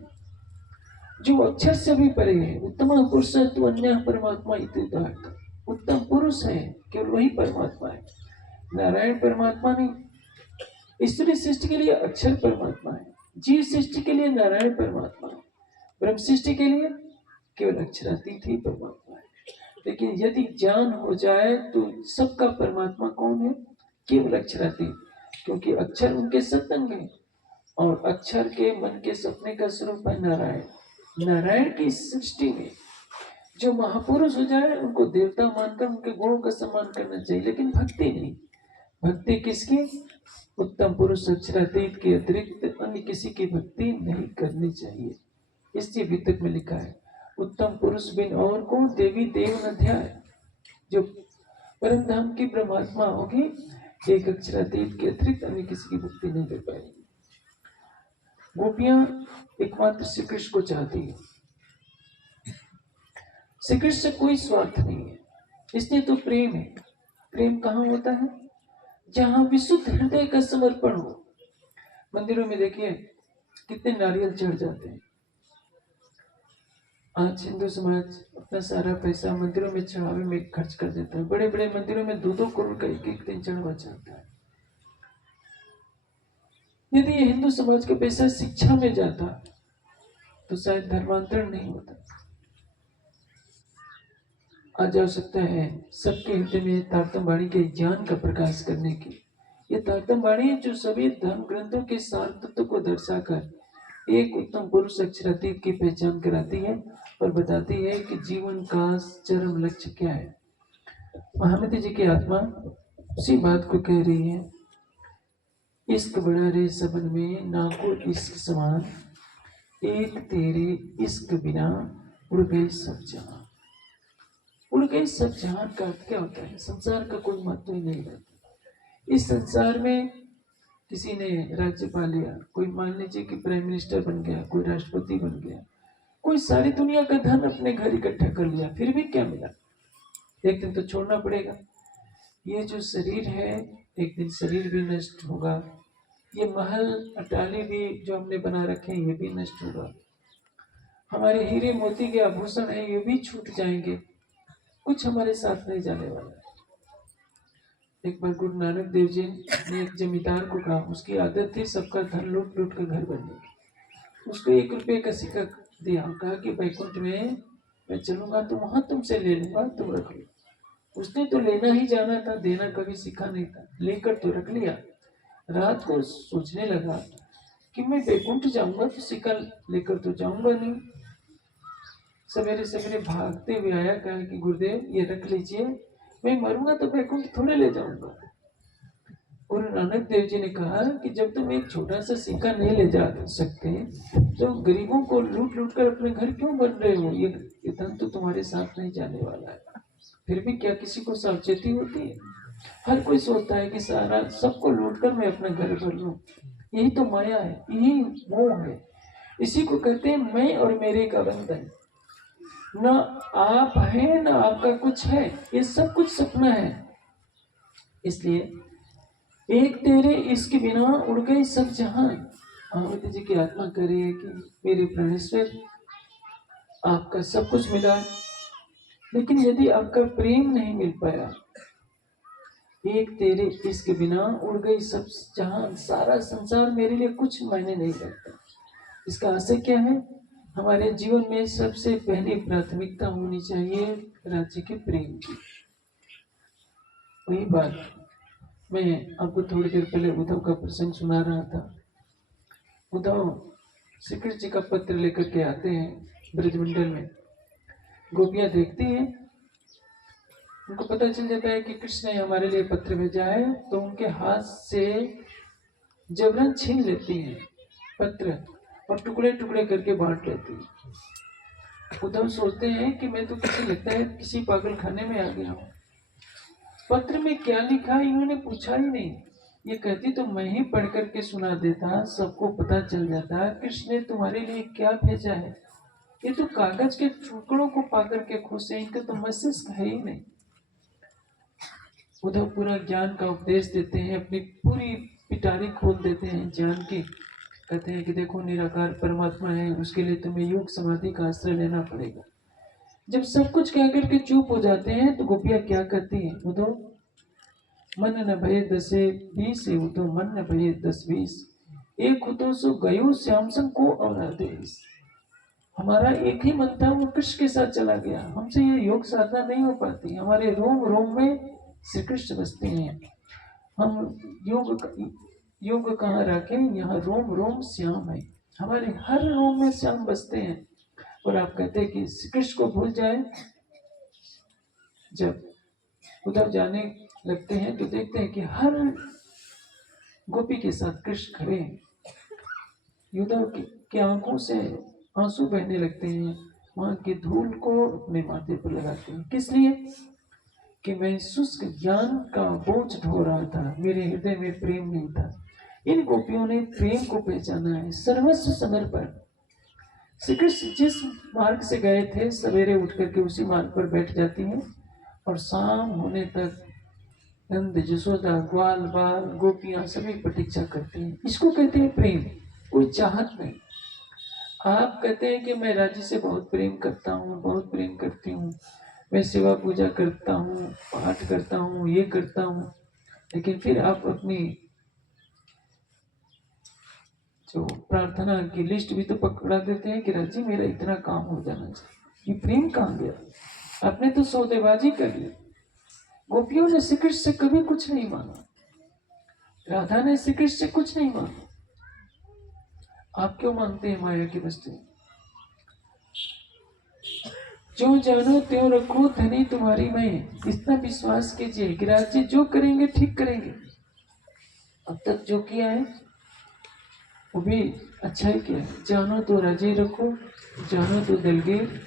जो अक्षर से भी परे है। उत्तम पुरुष तो अन्य परमात्मा इत्युदाहृतः। उत्तम पुरुष है, केवल वही परमात्मा है, नारायण परमात्मा नहीं। ईश्वरी सृष्टि के लिए अक्षर परमात्मा है, जीव सृष्टि के लिए नारायण परमात्मा है, ब्रह्म सृष्टि के लिए केवल अक्षरातीत ही परमात्मा है। लेकिन यदि ज्ञान हो जाए तो सबका परमात्मा कौन है? केवल अक्षरातीत, क्योंकि अक्षर उनके सत्संग है, और अक्षर के मन के सपने का स्वरूप है नारायण। नारायण की सृष्टि में जो महापुरुष हो जाए उनको देवता मानकर उनके गुणों का सम्मान करना चाहिए, लेकिन भक्ति नहीं। भक्ति किसकी? उत्तम पुरुष अक्षरातीत के अतिरिक्त अन्य किसी की भक्ति नहीं करनी चाहिए। इसलिए वितक में लिखा है, उत्तम पुरुष बिन और को देवी देव न ध्याय। जो परम धाम की परमात्मा होगी, एक अक्षरातीत के अतिरिक्त अन्य किसी की भक्ति नहीं कर पाएगी। गोपियां एकमात्र श्री कृष्ण को चाहती है। श्री कृष्ण से कोई स्वार्थ नहीं है, इसलिए तो प्रेम है। प्रेम कहाँ होता है? जहां विशुद्ध हृदय का समर्पण हो। मंदिरों में देखिए कितने नारियल चढ़ जाते हैं। आज हिंदू समाज अपना सारा पैसा मंदिरों में चढ़ावे में खर्च कर देता है। बड़े बड़े मंदिरों में 2-2 करोड़ का एक दिन चढ़ावा चलता है। यदि ये हिंदू समाज का पैसा शिक्षा में जाता तो शायद धर्मांतरण नहीं होता। आज आवश्यकता है सबके हृदय में तारतम वाणी के ज्ञान का प्रकाश करने की। ये तारतम वाणी जो सभी धर्म ग्रंथों के सार तत्व को दर्शाकर एक उत्तम पुरुष अक्षरातीत की पहचान कराती है और बताती है कि जीवन का चरम लक्ष्य क्या है। महामती जी की आत्मा उसी बात को कह रही है, इश्क बड़ा रे सबन में ना को इश्क समान, एक तेरे इश्क बिना उड़ गए सब जहां। उड़ गए सब जहां का अर्थ क्या होता है? संसार का कोई महत्व ही नहीं रहता। इस संसार में किसी ने राज्य पा लिया, कोई मान लीजिए कि प्राइम मिनिस्टर बन गया, कोई राष्ट्रपति बन गया, कोई सारी दुनिया का धन अपने घर इकट्ठा कर लिया, फिर भी क्या मिला? एक दिन तो छोड़ना पड़ेगा। ये जो शरीर है एक दिन शरीर भी नष्ट होगा। ये महल अटाली भी जो हमने बना रखे हैं ये भी नष्ट होगा। हमारे हीरे मोती के आभूषण है ये भी छूट जाएंगे, कुछ हमारे साथ नहीं जाने वाला है। एक बार गुरु नानक देव जी ने एक जमींदार को कहा, उसकी आदत थी सबका धन लूट लूट कर घर बनने की। उसको 1 रुपये का सिक्का दिया, कहा कि वैकुंठ में मैं चलूंगा तो वहां तुमसे ले लूंगा, तुम रख लो। उसने तो लेना ही जाना था, देना कभी सीखा नहीं था, लेकर तो रख लिया। रात को सोचने लगा कि मैं वैकुंठ जाऊंगा तो सिक्का लेकर तो जाऊंगा नहीं। सवेरे सवेरे भागते हुए आया, कहा कि गुरुदेव ये रख लीजिए, मैं मरूंगा तो वैकुंठ थोड़े ले जाऊंगा। गुरु नानक देव जी ने कहा कि जब तुम एक छोटा सा सिक्का नहीं ले जा सकते तो गरीबों को लूट लूट कर अपने घर क्यों बन रहे हो? ये धन तो तुम्हारे साथ नहीं जाने वाला है। फिर भी क्या किसी को सावचेती होती है? हर कोई सोचता है कि सारा सबको लूट कर मैं अपना घर भर लूं। यही तो माया है, यही मोह है। इसी को कहते हैं मैं और मेरे का बंधन। न आप है न आपका कुछ है, ये सब कुछ सपना है। इसलिए एक तेरे इसके बिना उड़ गई सब जहां। पार्वती जी की आत्मा करे कि मेरे प्राणेश्वर आपका सब कुछ मिला, लेकिन यदि आपका प्रेम नहीं मिल पाया, एक तेरे इसके बिना उड़ गई सब जहां, सारा संसार मेरे लिए कुछ मायने नहीं रखता। इसका आशय क्या है? हमारे जीवन में सबसे पहली प्राथमिकता होनी चाहिए राज्य के प्रेम की। वही बात मैं आपको थोड़ी देर पहले उद्धव का प्रसंग सुना रहा था। उद्धव श्री कृष्ण जी का पत्र लेकर के आते हैं ब्रजमंडल में। गोपियां देखती हैं, उनको पता चल जाता है कि कृष्ण ने हमारे लिए पत्र भेजा है, तो उनके हाथ से जबरन छीन लेती हैं पत्र और टुकड़े टुकड़े करके बांट लेती हैं। उद्धव सोचते हैं कि मैं तो किसी लगता है किसी पागल खाने में आ गया हूँ। पत्र में क्या लिखा इन्होंने पूछा ही नहीं। ये कहती तो मैं ही पढ़ करके सुना देता, सबको पता चल जाता कृष्ण ने तुम्हारे लिए क्या भेजा है। ये तो कागज के टुकड़ों को पाकर के खुश है, इनका तो मस्तिष्क है ही नहीं। उद्धव पूरा ज्ञान का उपदेश देते हैं, अपनी पूरी पिटारी खोल देते हैं ज्ञान की। कहते हैं कि देखो निराकार परमात्मा है, उसके लिए तुम्हें योग समाधि का आश्रय लेना पड़ेगा। जब सब कुछ कह करके चुप हो जाते हैं तो गोपियां क्या करती हैं? उद्धव मन न भये दसे बीस, उद्धव मन न भये 10-20, एक हो सो गयो श्याम संग को और आदेश। हमारा एक ही मन था, वो कृष्ण के साथ चला गया। हमसे ये योग साधना नहीं हो पाती। हमारे रोम रोम में श्री कृष्ण बसते हैं। हम योग कहाँ रखें? यहाँ रोम रोम श्याम है। हमारे हर रोम में श्याम बसते हैं। और आप कहते हैं कि श्री कृष्ण को भूल जाए। जब उधर जाने लगते हैं तो देखते हैं कि हर गोपी के साथ कृष्ण खड़े हैं। उद्धव की आंखों से आंसू बहने लगते हैं, वहां की धूल को अपने माथे पर लगाते हैं। किस लिए? कि मैं शुष्क ज्ञान का बोझ ढो रहा था, मेरे हृदय में प्रेम नहीं था। इन गोपियों ने प्रेम को पहचाना है, सर्वस्व समर्पण। श्री कृष्ण जिस मार्ग से गए थे, सवेरे उठ करके उसी मार्ग पर बैठ जाती हैं और शाम होने तक नंद जसोदा ग्वाल बाल गोपियां सभी प्रतीक्षा करती हैं। इसको कहते हैं प्रेम, कोई चाहत नहीं। आप कहते हैं कि मैं राज्य से बहुत प्रेम करता हूँ, बहुत प्रेम करती हूँ, मैं सेवा पूजा करता हूँ, पाठ करता हूँ, ये करता हूँ, लेकिन फिर आप अपनी जो प्रार्थना की लिस्ट भी तो पकड़ा देते हैं कि राज्य मेरा इतना काम हो जाना चाहिए। ये प्रेम कहाँ गया? आपने तो सौदेबाजी कर ली। गोपियों ने श्री कृष्ण से कभी कुछ नहीं मांगा, राधा ने श्री कृष्ण से कुछ नहीं मांगा। आप क्यों मांगते हैं माया की वस्तु? जो जानो त्यों रखो धनी तुम्हारी मैं, इतना विश्वास कीजिए कि राज्य जो करेंगे ठीक करेंगे। अब तक जो किया है वो भी अच्छा ही किया है। जानो तो राजे रखो, जानो तो दलगीर,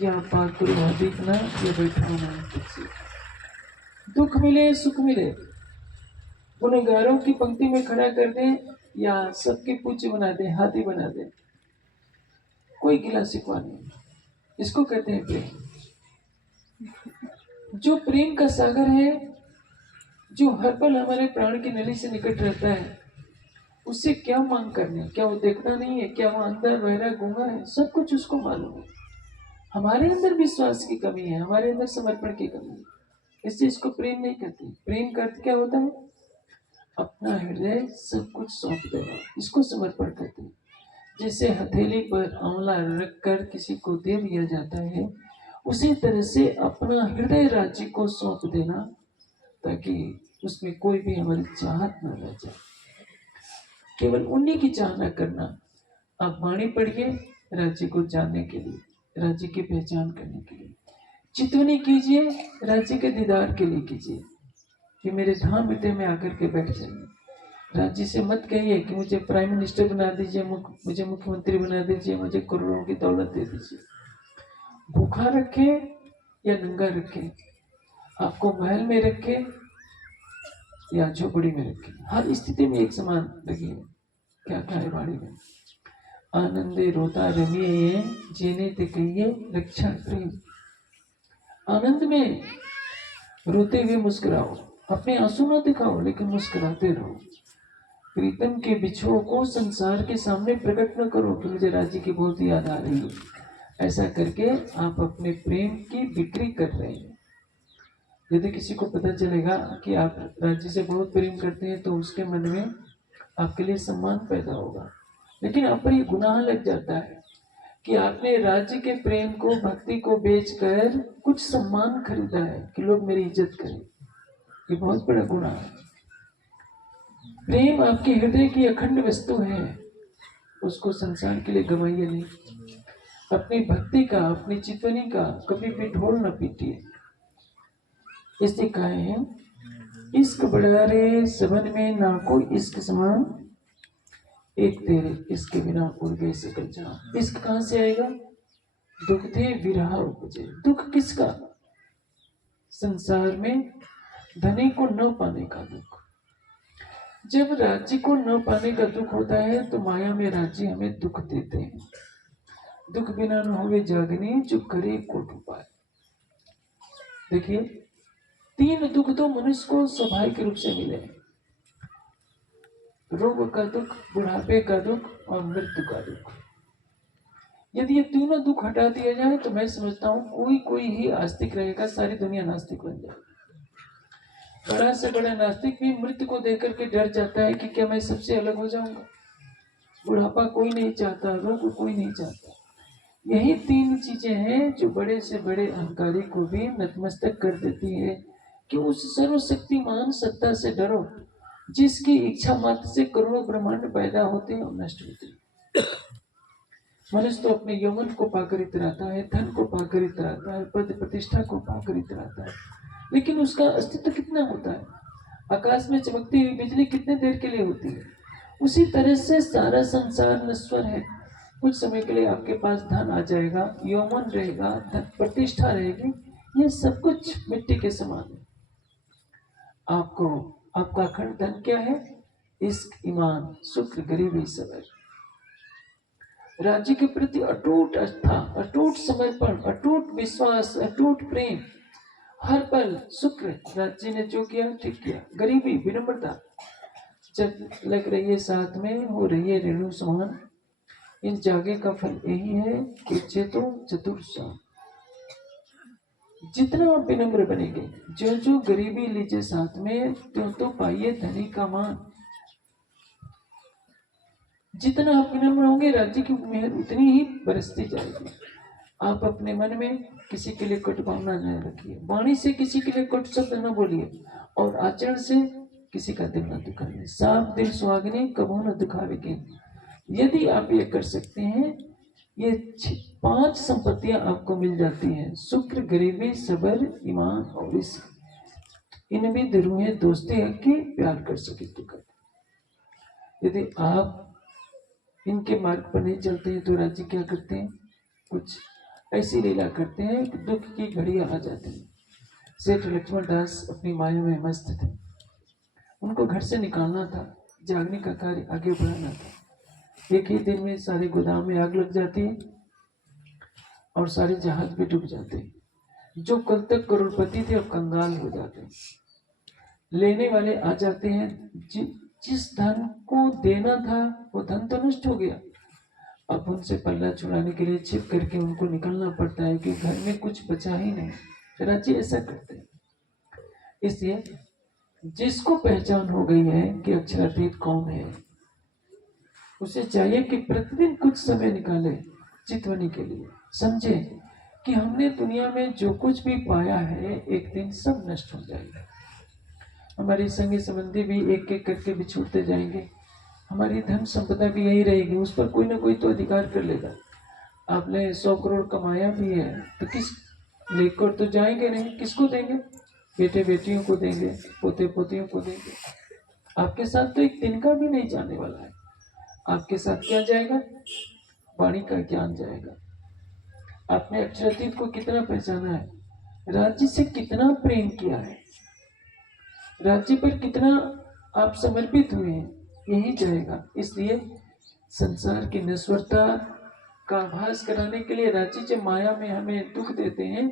या पाक गुरु देखना या बैठा होना। दुख मिले सुख मिले, गुनहगारों की पंक्ति में खड़ा कर दे या सबके पूज्य बना दे, हाथी बना दे, कोई गिला शिकवा नहीं। इसको कहते हैं प्रेम। जो प्रेम का सागर है, जो हर पल हमारे प्राण की नली से निकट रहता है, उससे क्या मांग करने? क्या वो देखता नहीं है? क्या वो अंदर बहरा गूंगा है? सब कुछ उसको मालूम है। हमारे अंदर विश्वास की कमी है, हमारे अंदर समर्पण की कमी है, इससे इसको प्रेम नहीं कहते। प्रेम का अर्थ क्या होता है? अपना हृदय सब कुछ सौंप देना, इसको समर्पण कहते हैं। जैसे हथेली पर आंवला रखकर किसी को दे दिया जाता है, उसी तरह से अपना हृदय राज्य को सौंप देना, ताकि उसमें कोई भी हमारी चाहत न रह जाए, केवल उन्हीं की चाहना करना। आप वाणी पढ़िए राज्य को जानने के लिए, राज्य की पहचान करने के लिए। चितवनी कीजिए राज्य के दीदार के लिए कीजिए, कि मेरे धाम हृदय में आकर के बैठ जाइए। राज्य से मत कहिए कि मुझे प्राइम मिनिस्टर बना दीजिए, मुझे मुख्यमंत्री बना दीजिए, मुझे करोड़ों की दौलत दे दीजिए। भूखा रखे या नंगा रखे, आपको महल में रखे या झोपड़ी में रखे, हर स्थिति में एक समान रखिए। क्या कहा है वाणी में? आनंदे रोता रमिए जेने ते कहिए रक्षा प्रेम। आनंद में रोते हुए मुस्कुराओ, अपने आंसू न दिखाओ, लेकिन मुस्कुराते रहो। प्रीतम के बिछुओं को संसार के सामने प्रकट न करो कि मुझे राज्य की बहुत याद आ रही है। ऐसा करके आप अपने प्रेम की बिक्री कर रहे हैं। यदि किसी को पता चलेगा कि आप राज्य से बहुत प्रेम करते हैं, तो उसके मन में आपके लिए सम्मान पैदा होगा। लेकिन आप पर ये गुनाह लग जाता है कि आपने राज्य के प्रेम को, भक्ति को बेचकर कुछ सम्मान खरीदा है कि लोग मेरी इज्जत करें। ये बहुत बड़ा गुनाह है। प्रेम आपके हृदय की अखंड वस्तु है, उसको संसार के लिए गवाइए नहीं। अपनी भक्ति का, अपनी चितवनी का कभी भी ढोल न पीटिए। इसलिए कहा है, इश्क बढ़ा रे सबन में ना कोई इश्क समान, एक तेरे इसके बिना उड़ गए सकल जहां। इश्क कहां से आएगा? दुख थे विरह उपजे। दुख किसका? संसार में धनी को न पाने का दुख। जब राज्य को न पाने का दुख होता है, तो माया में राज्य हमें दुख देते हैं। दुख बिना न हुए जागने, जो करे कोट उपाय। देखिए, 3 दुख तो मनुष्य को स्वाभाविक रूप से मिले: रोग का दुख, बुढ़ापे का दुख और मृत्यु का दुख। यदि ये तीनों दुख हटा दिया जाए, तो मैं समझता हूँ कोई ही आस्तिक रहेगा, सारी दुनिया नास्तिक बन जाएगी। बड़ा से बड़ा नास्तिक भी मृत्यु को देख करके डर जाता है कि क्या मैं सबसे अलग हो जाऊंगा। बुढ़ापा कोई नहीं चाहता, रोग कोई नहीं चाहता। यही 3 चीजें हैं जो बड़े से बड़े अहंकारी को भी नतमस्तक कर देती है कि उस सर्वशक्तिमान सत्ता से डरो, जिसकी इच्छा मात्र से करोड़ों ब्रह्मांड पैदा होते हैं और नष्ट होते हैं। मनुष्य तो अपने यौवन को पाकर इतराता है, धन को पाकर इतराता है, पद प्रतिष्ठा को पाकर इतराता है, लेकिन उसका अस्तित्व कितना होता है? आकाश में चमकती हुई बिजली कितने देर के लिए होती है? उसी तरह से सारा संसार नश्वर है। कुछ समय के लिए आपके पास धन आ जाएगा, यौवन रहेगा, धन प्रतिष्ठा रहेगी, ये सब कुछ मिट्टी के समान है। आपको आपका अखंड धन क्या है? इश्क, ईमान, शुक्र, गरीबी, सबर। राज्य के प्रति अटूट आस्था, अटूट समर्पण, अटूट विश्वास, अटूट प्रेम। हर पल शुक्र, राज्य ने जो किया ठीक किया। गरीबी, विनम्रता, जब लग रही है साथ में, हो रही है रेणु समान। इन जागे का फल यही है कि चेतो चतुर्सा। जितना आप विनम्र बनेंगे, जो जो गरीबी लीजिए साथ में, त्यों तो पाइए धनी का मान। जितना आप विनम्र होंगे, राज्य की मेहर उतनी ही बरसती जाएगी। आप अपने मन में किसी के लिए कटु भावना न रखिए, वाणी से किसी के लिए कटु शब्द न बोलिए, और आचरण से किसी का दिल न दुखाइए। साफ दिल सुहागने कबू न दुखावे। यदि आप ये कर सकते हैं, ये 5 संपत्तियां आपको मिल जाती हैं: शुक्र, गरीबी, सबर, ईमान और इश्क। इनमें दुरूहे दोस्ती है कि प्यार कर सके तो कर। यदि आप इनके मार्ग पर नहीं चलते हैं, तो राज्य क्या करते हैं? कुछ ऐसी लीला करते हैं कि दुख की घड़ियां आ जाती है। सेठ लक्ष्मण दास अपनी माया में मस्त थे। उनको घर से निकालना था, जागने का कार्य आगे बढ़ाना था। एक ही दिन में सारे गोदाम में आग लग जाती है और सारे जहाज भी डूब जाते हैं। जो कल तक करोड़पति थे, अब कंगाल हो जाते हैं। लेने वाले आ जाते हैं, जिस धन को देना था वो धन तो नष्ट हो गया। अब उनसे पल्ला छुड़ाने के लिए छिप करके उनको निकलना पड़ता है कि घर में कुछ बचा ही नहीं। राज्य ऐसा करते हैं। इसलिए जिसको पहचान हो गई है कि अक्षरातीत कौन है, उसे चाहिए कि प्रतिदिन कुछ समय निकाले चितवनी के लिए, समझे कि हमने दुनिया में जो कुछ भी पाया है एक दिन सब नष्ट हो जाएगा। हमारी संगी संबंधी भी एक एक करके बिछुड़ते जाएंगे, हमारी धन संपदा भी यही रहेगी, उस पर कोई ना कोई तो अधिकार कर लेगा। आपने 100 करोड़ कमाया भी है तो किस लेकर तो जाएंगे नहीं, किसको देंगे? बेटे बेटियों को देंगे, पोते पोतियों को देंगे। आपके साथ तो एक दिन का भी नहीं जाने वाला है। आपके साथ क्या जाएगा? वाणी का ज्ञान जाएगा। आपने अक्षरातीत को कितना पहचाना है, राज्य से कितना प्रेम किया है, राज्य पर कितना आप समर्पित हुए हैं, यही जाएगा। इसलिए संसार की नश्वरता का आभास कराने के लिए राज्य जब माया में हमें दुख देते हैं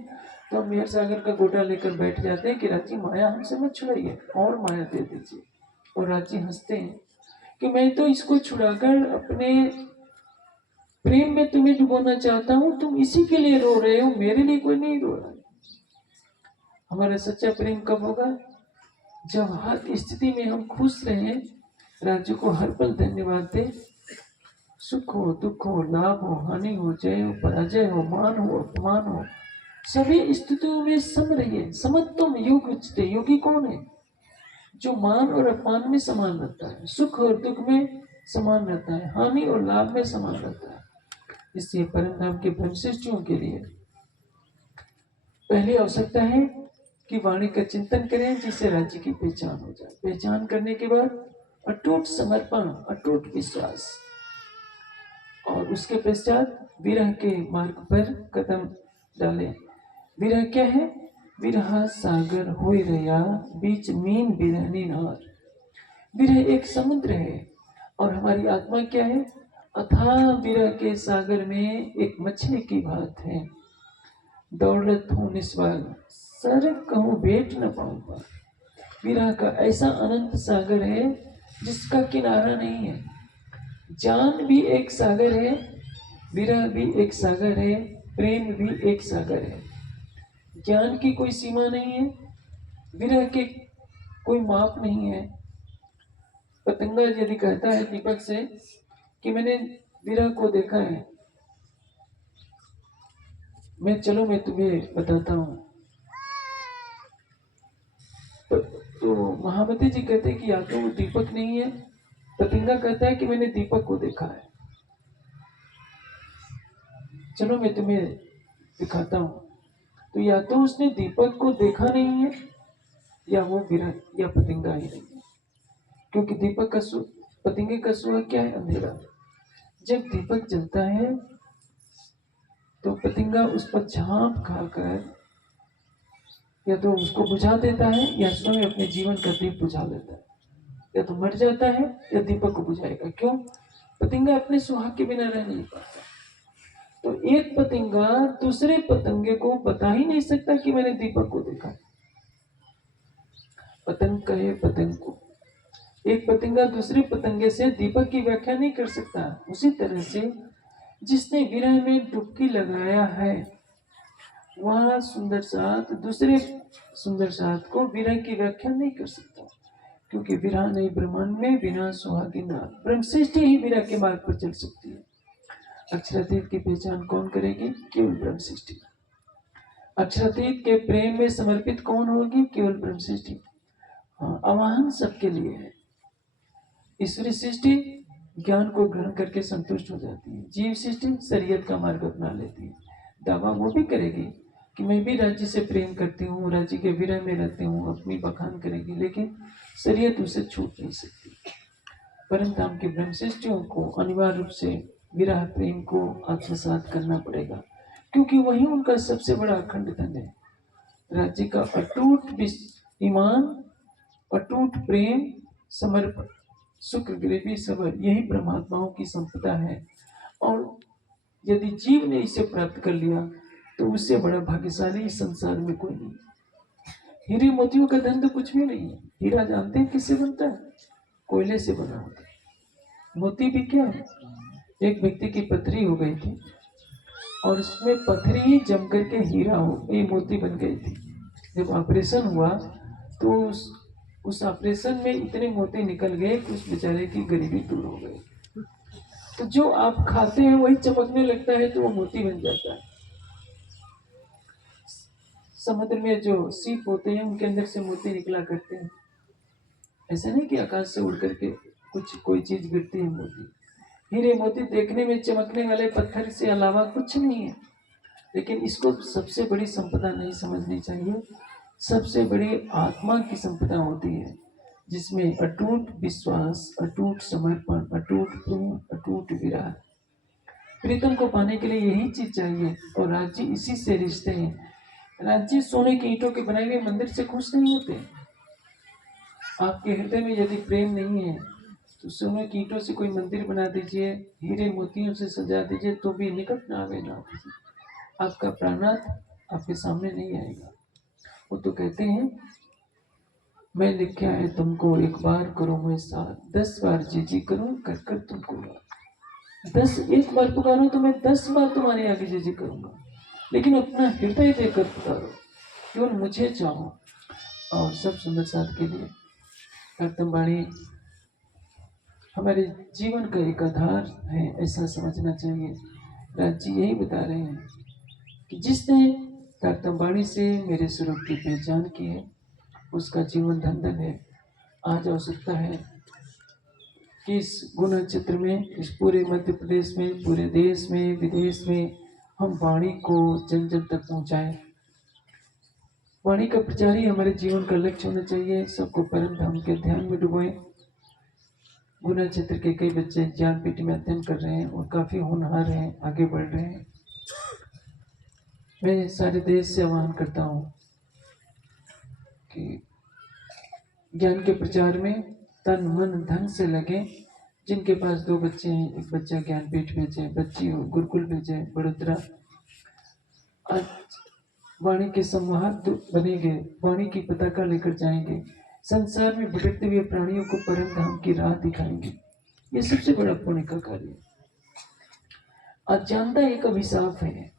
तो हम मेहर सागर का गोटा लेकर बैठ जाते हैं कि राज्य माया हमसे मत छुड़ाइए और माया दे दीजिए। और राज्य हंसते हैं कि मैं तो इसको छुड़ाकर अपने प्रेम में तुम्हें डुबोना चाहता हूँ, तुम इसी के लिए रो रहे हो, मेरे लिए कोई नहीं रो रहा है। हमारा सच्चा प्रेम कब होगा? जब हर स्थिति में हम खुश रहें, राज्य को हर पल धन्यवाद दें, सुख हो दुख हो, लाभ हो हानि हो, जय हो पराजय हो, मान हो अपमान हो, सभी स्थितियों में सम रहिए। समत्वम योग उच्चते। योगी कौन है? जो मान और अपमान में समान रहता है, सुख और दुख में समान रहता है, हानि और लाभ में समान रहता है। इसलिए परम धाम के ब्रह्मशिष्टियों के लिए पहली आवश्यकता है कि वाणी का चिंतन करें जिससे राज्य की पहचान हो जाए। पहचान करने के बाद अटूट समर्पण, अटूट विश्वास, और उसके पश्चात विरह के मार्ग पर कदम डालें। विरह क्या है? विरह सागर होय रया, बीच मीन बिरहनी नार। विरह एक समुद्र है और हमारी आत्मा क्या है? अथाह विरह के सागर में एक मछली की बात है। दौलत हूँ निस्वाल, सर कहूँ भेंट न पाऊंगा। विरह का ऐसा अनंत सागर है जिसका किनारा नहीं है। जान भी एक सागर है, विरह भी एक सागर है, प्रेम भी एक सागर है। ज्ञान की कोई सीमा नहीं है, विरह के कोई माप नहीं है। पतंगा यदि कहता है दीपक से कि मैंने विरह को देखा है, मैं तुम्हें बताता हूँ, तो महामती जी कहते हैं कि या तो वो दीपक नहीं है। पतंगा कहता है कि मैंने दीपक को देखा है, चलो मैं तुम्हें दिखाता हूँ। तो या तो उसने दीपक को देखा नहीं है या वो विरह या पतंगा ही नहीं है। क्योंकि दीपक का पतंगे का स्वभाव क्या है? अंधेरा। जब दीपक जलता है तो पतंगा उस पर झांप खाकर या तो उसको बुझा देता है या स्वयं अपने जीवन का दीप बुझा लेता है, या तो मर जाता है या दीपक को बुझाएगा। क्यों? पतंगा अपने सुहाग के बिना रह नहीं पाता। तो एक पतंगा दूसरे पतंगे को बता ही नहीं सकता कि मैंने दीपक को देखा। पतंग कहे पतंग को, एक पतंगा दूसरे पतंगे से दीपक की व्याख्या नहीं कर सकता। उसी तरह से जिसने विरह में डुबकी लगाया है वह सुंदर साथ दूसरे सुंदर साथ को विरह की व्याख्या नहीं कर सकता। क्योंकि विरह नहीं ब्रह्मांड में बिना सुहागी नार। ब्रह्मश्रेष्ठी ही विरह के मार्ग पर चल सकती है। अक्षरातीत की पहचान कौन करेगी? केवल ब्रह्मश्रेष्ठी। अक्षरातीत के प्रेम में समर्पित कौन होगी? केवल ब्रह्मश्रेष्ठी। हाँ, आवाहन सबके लिए है। ईश्वरी सृष्टि ज्ञान को ग्रहण करके संतुष्ट हो जाती है, जीव सृष्टि शरीयत का मार्ग अपना लेती है। दावा वो भी करेगी कि मैं भी राज्य से प्रेम करती हूँ, राज्य के विरह में रहती हूँ, अपनी बखान करेगी, लेकिन शरीयत उसे छूट नहीं सकती। परम धाम के ब्रह्मश्रेष्ठियों को अनिवार्य रूप से विरह प्रेम को आत्मसात करना पड़ेगा, क्योंकि वही उनका सबसे बड़ा अखंड धन है। राज्य का अटूट ईमान, अटूट प्रेम, समर्पण, सुख गरीबी सबर, यही परमात्माओं की संपदा है। और यदि जीव ने इसे प्राप्त कर लिया तो उससे बड़ा भाग्यशाली इस संसार में कोई नहीं। हीरे मोतियों का धन तो कुछ भी नहीं है। हीरा जानते हैं किससे बनता है? कोयले से बना होता है। मोती भी क्या है? एक व्यक्ति की पथरी हो गई थी और उसमें पथरी ही जम करके हीरा हो, ये मोती बन गई थी। जब ऑपरेशन हुआ तो उस ऑपरेशन में इतने मोती निकल गए कि उस बेचारे की गरीबी दूर हो गई। तो जो आप खाते हैं वही चमकने लगता है, तो वो मोती बन जाता है। समुद्र में जो सीप होते हैं उनके अंदर से मोती निकला करते हैं। ऐसा नहीं कि आकाश से उड़ करके कुछ कोई चीज गिरती है मोती। हीरे मोती देखने में चमकने वाले पत्थर से अलावा कुछ नहीं है, लेकिन इसको सबसे बड़ी संपदा नहीं समझनी चाहिए। सबसे बड़ी आत्मा की संपदा होती है, जिसमें अटूट विश्वास, अटूट समर्पण, अटूट प्रेम, अटूट विराग। प्रीतम को पाने के लिए यही चीज चाहिए, और राज्य इसी से रिश्ते हैं। राज्य सोने की ईंटों के बनाए हुए मंदिर से खुश नहीं होते। आपके हृदय में यदि प्रेम नहीं है तो सोने की ईंटों से कोई मंदिर बना दीजिए, हीरे मोतियों से सजा दीजिए, तो भी निकट ना आवे ना दीजिए, आपका प्राणात आपके सामने नहीं आएगा। वो तो कहते हैं, मैं लिखा है तुमको एक बार करो मैं साथ, 10 बार जी जी करूं कर कर तुमको याद। 10 एक बार पुकारो तो मैं 10 बार तुम्हारे आगे जी जी करूंगा, लेकिन अपना हृदय देकर पुकारो, केवल मुझे चाहो। और सब सुंदर साथ के लिए कीर्तन वाणी हमारे जीवन का एक आधार है, ऐसा समझना चाहिए। राज जी यही बता रहे हैं कि जिसने कीर्तन वाणी से मेरे स्वरूप की पहचान की है, उसका जीवन धन धन है। आज आवश्यकता है कि इस गुण नक्षत्र में, इस पूरे मध्य प्रदेश में, पूरे देश में, विदेश में हम वाणी को जन जन तक पहुंचाएं। वाणी का प्रचार ही हमारे जीवन का लक्ष्य होना चाहिए। सबको परम धाम के ध्यान में डुबोएं। गुना क्षेत्र के कई बच्चे ज्ञानपीठ में अध्ययन कर रहे हैं और काफी होनहार हैं, आगे बढ़ रहे हैं। मैं सारे देश से आह्वान करता हूँ कि ज्ञान के प्रचार में तन मन धन से लगे। जिनके पास 2 बच्चे हैं, एक बच्चा ज्ञानपीठ भेजे, बच्ची गुरुकुल भेजे बड़ोदरा। आज वाणी के संवाहक बनेंगे, वाणी की पताका लेकर जाएंगे, संसार में भटकते हुए प्राणियों को परम धाम की राह दिखाएंगे। ये सबसे बड़ा पुण्य का कार्य है। अज्ञानता एक अभिशाप है।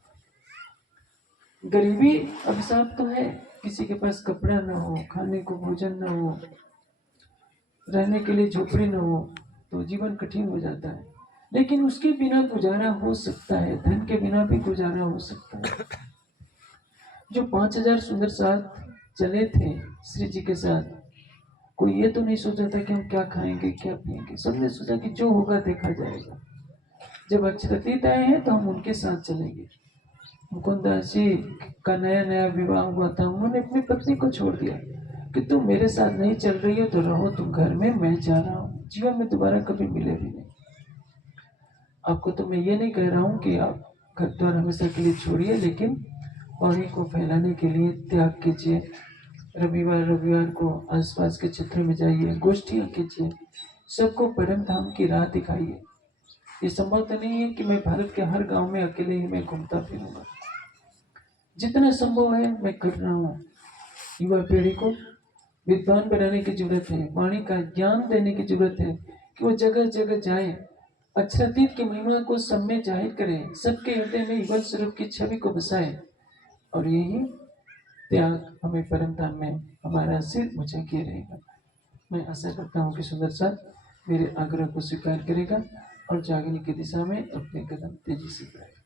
गरीबी अभिशाप तो है, किसी के पास कपड़ा ना हो, खाने को भोजन ना हो, रहने के लिए झोपड़ी ना हो, तो जीवन कठिन हो जाता है। लेकिन उसके बिना गुजारा हो सकता है, धन के बिना भी गुजारा हो सकता है। जो 5000 सुंदर साथ चले थे श्री जी के साथ, कोई ये तो नहीं सोचा था कि हम क्या खाएंगे क्या पिएंगे। सबने सोचा कि जो होगा देखा जाएगा। जब अक्षरतीत आए हैं तो हम उनके साथ चलेंगे। मुकुंदास जी का नया नया विवाह हुआ था, उन्होंने अपनी पत्नी को छोड़ दिया कि तुम मेरे साथ नहीं चल रही हो तो रहो तुम घर में, मैं जा रहा हूँ। जीवन में दोबारा कभी मिले भी नहीं। आपको तो मैं ये नहीं कह रहा हूँ कि आप घर द्वार हमेशा के लिए छोड़िए, लेकिन वाणी को फैलाने के लिए त्याग कीजिए। रविवार रविवार को आसपास के क्षेत्र में जाइए, गोष्ठियाँ कीजिए, सबको परम धाम की राह दिखाइए। ये संभव तो नहीं है कि मैं भारत के हर गांव में अकेले ही मैं घूमता फिरूंगा। जितना संभव है मैं कर रहा हूँ। युवा पीढ़ी को विद्वान बनाने की जरूरत है, वाणी का ज्ञान देने की जरूरत है कि वो जगह जगह जाए, अक्षरातीत की महिमा को सब में जाहिर करें, सबके हृदय में युगल स्वरूप की छवि को बसाए। और यही त्याग हमें परम धाम में हमारा सिर ऊंचा किए रहेगा। मैं आशा करता हूँ कि सुंदर साथ मेरे आग्रह को स्वीकार करेगा और जागने की दिशा में अपने कदम तेजी से बढ़ाएगा।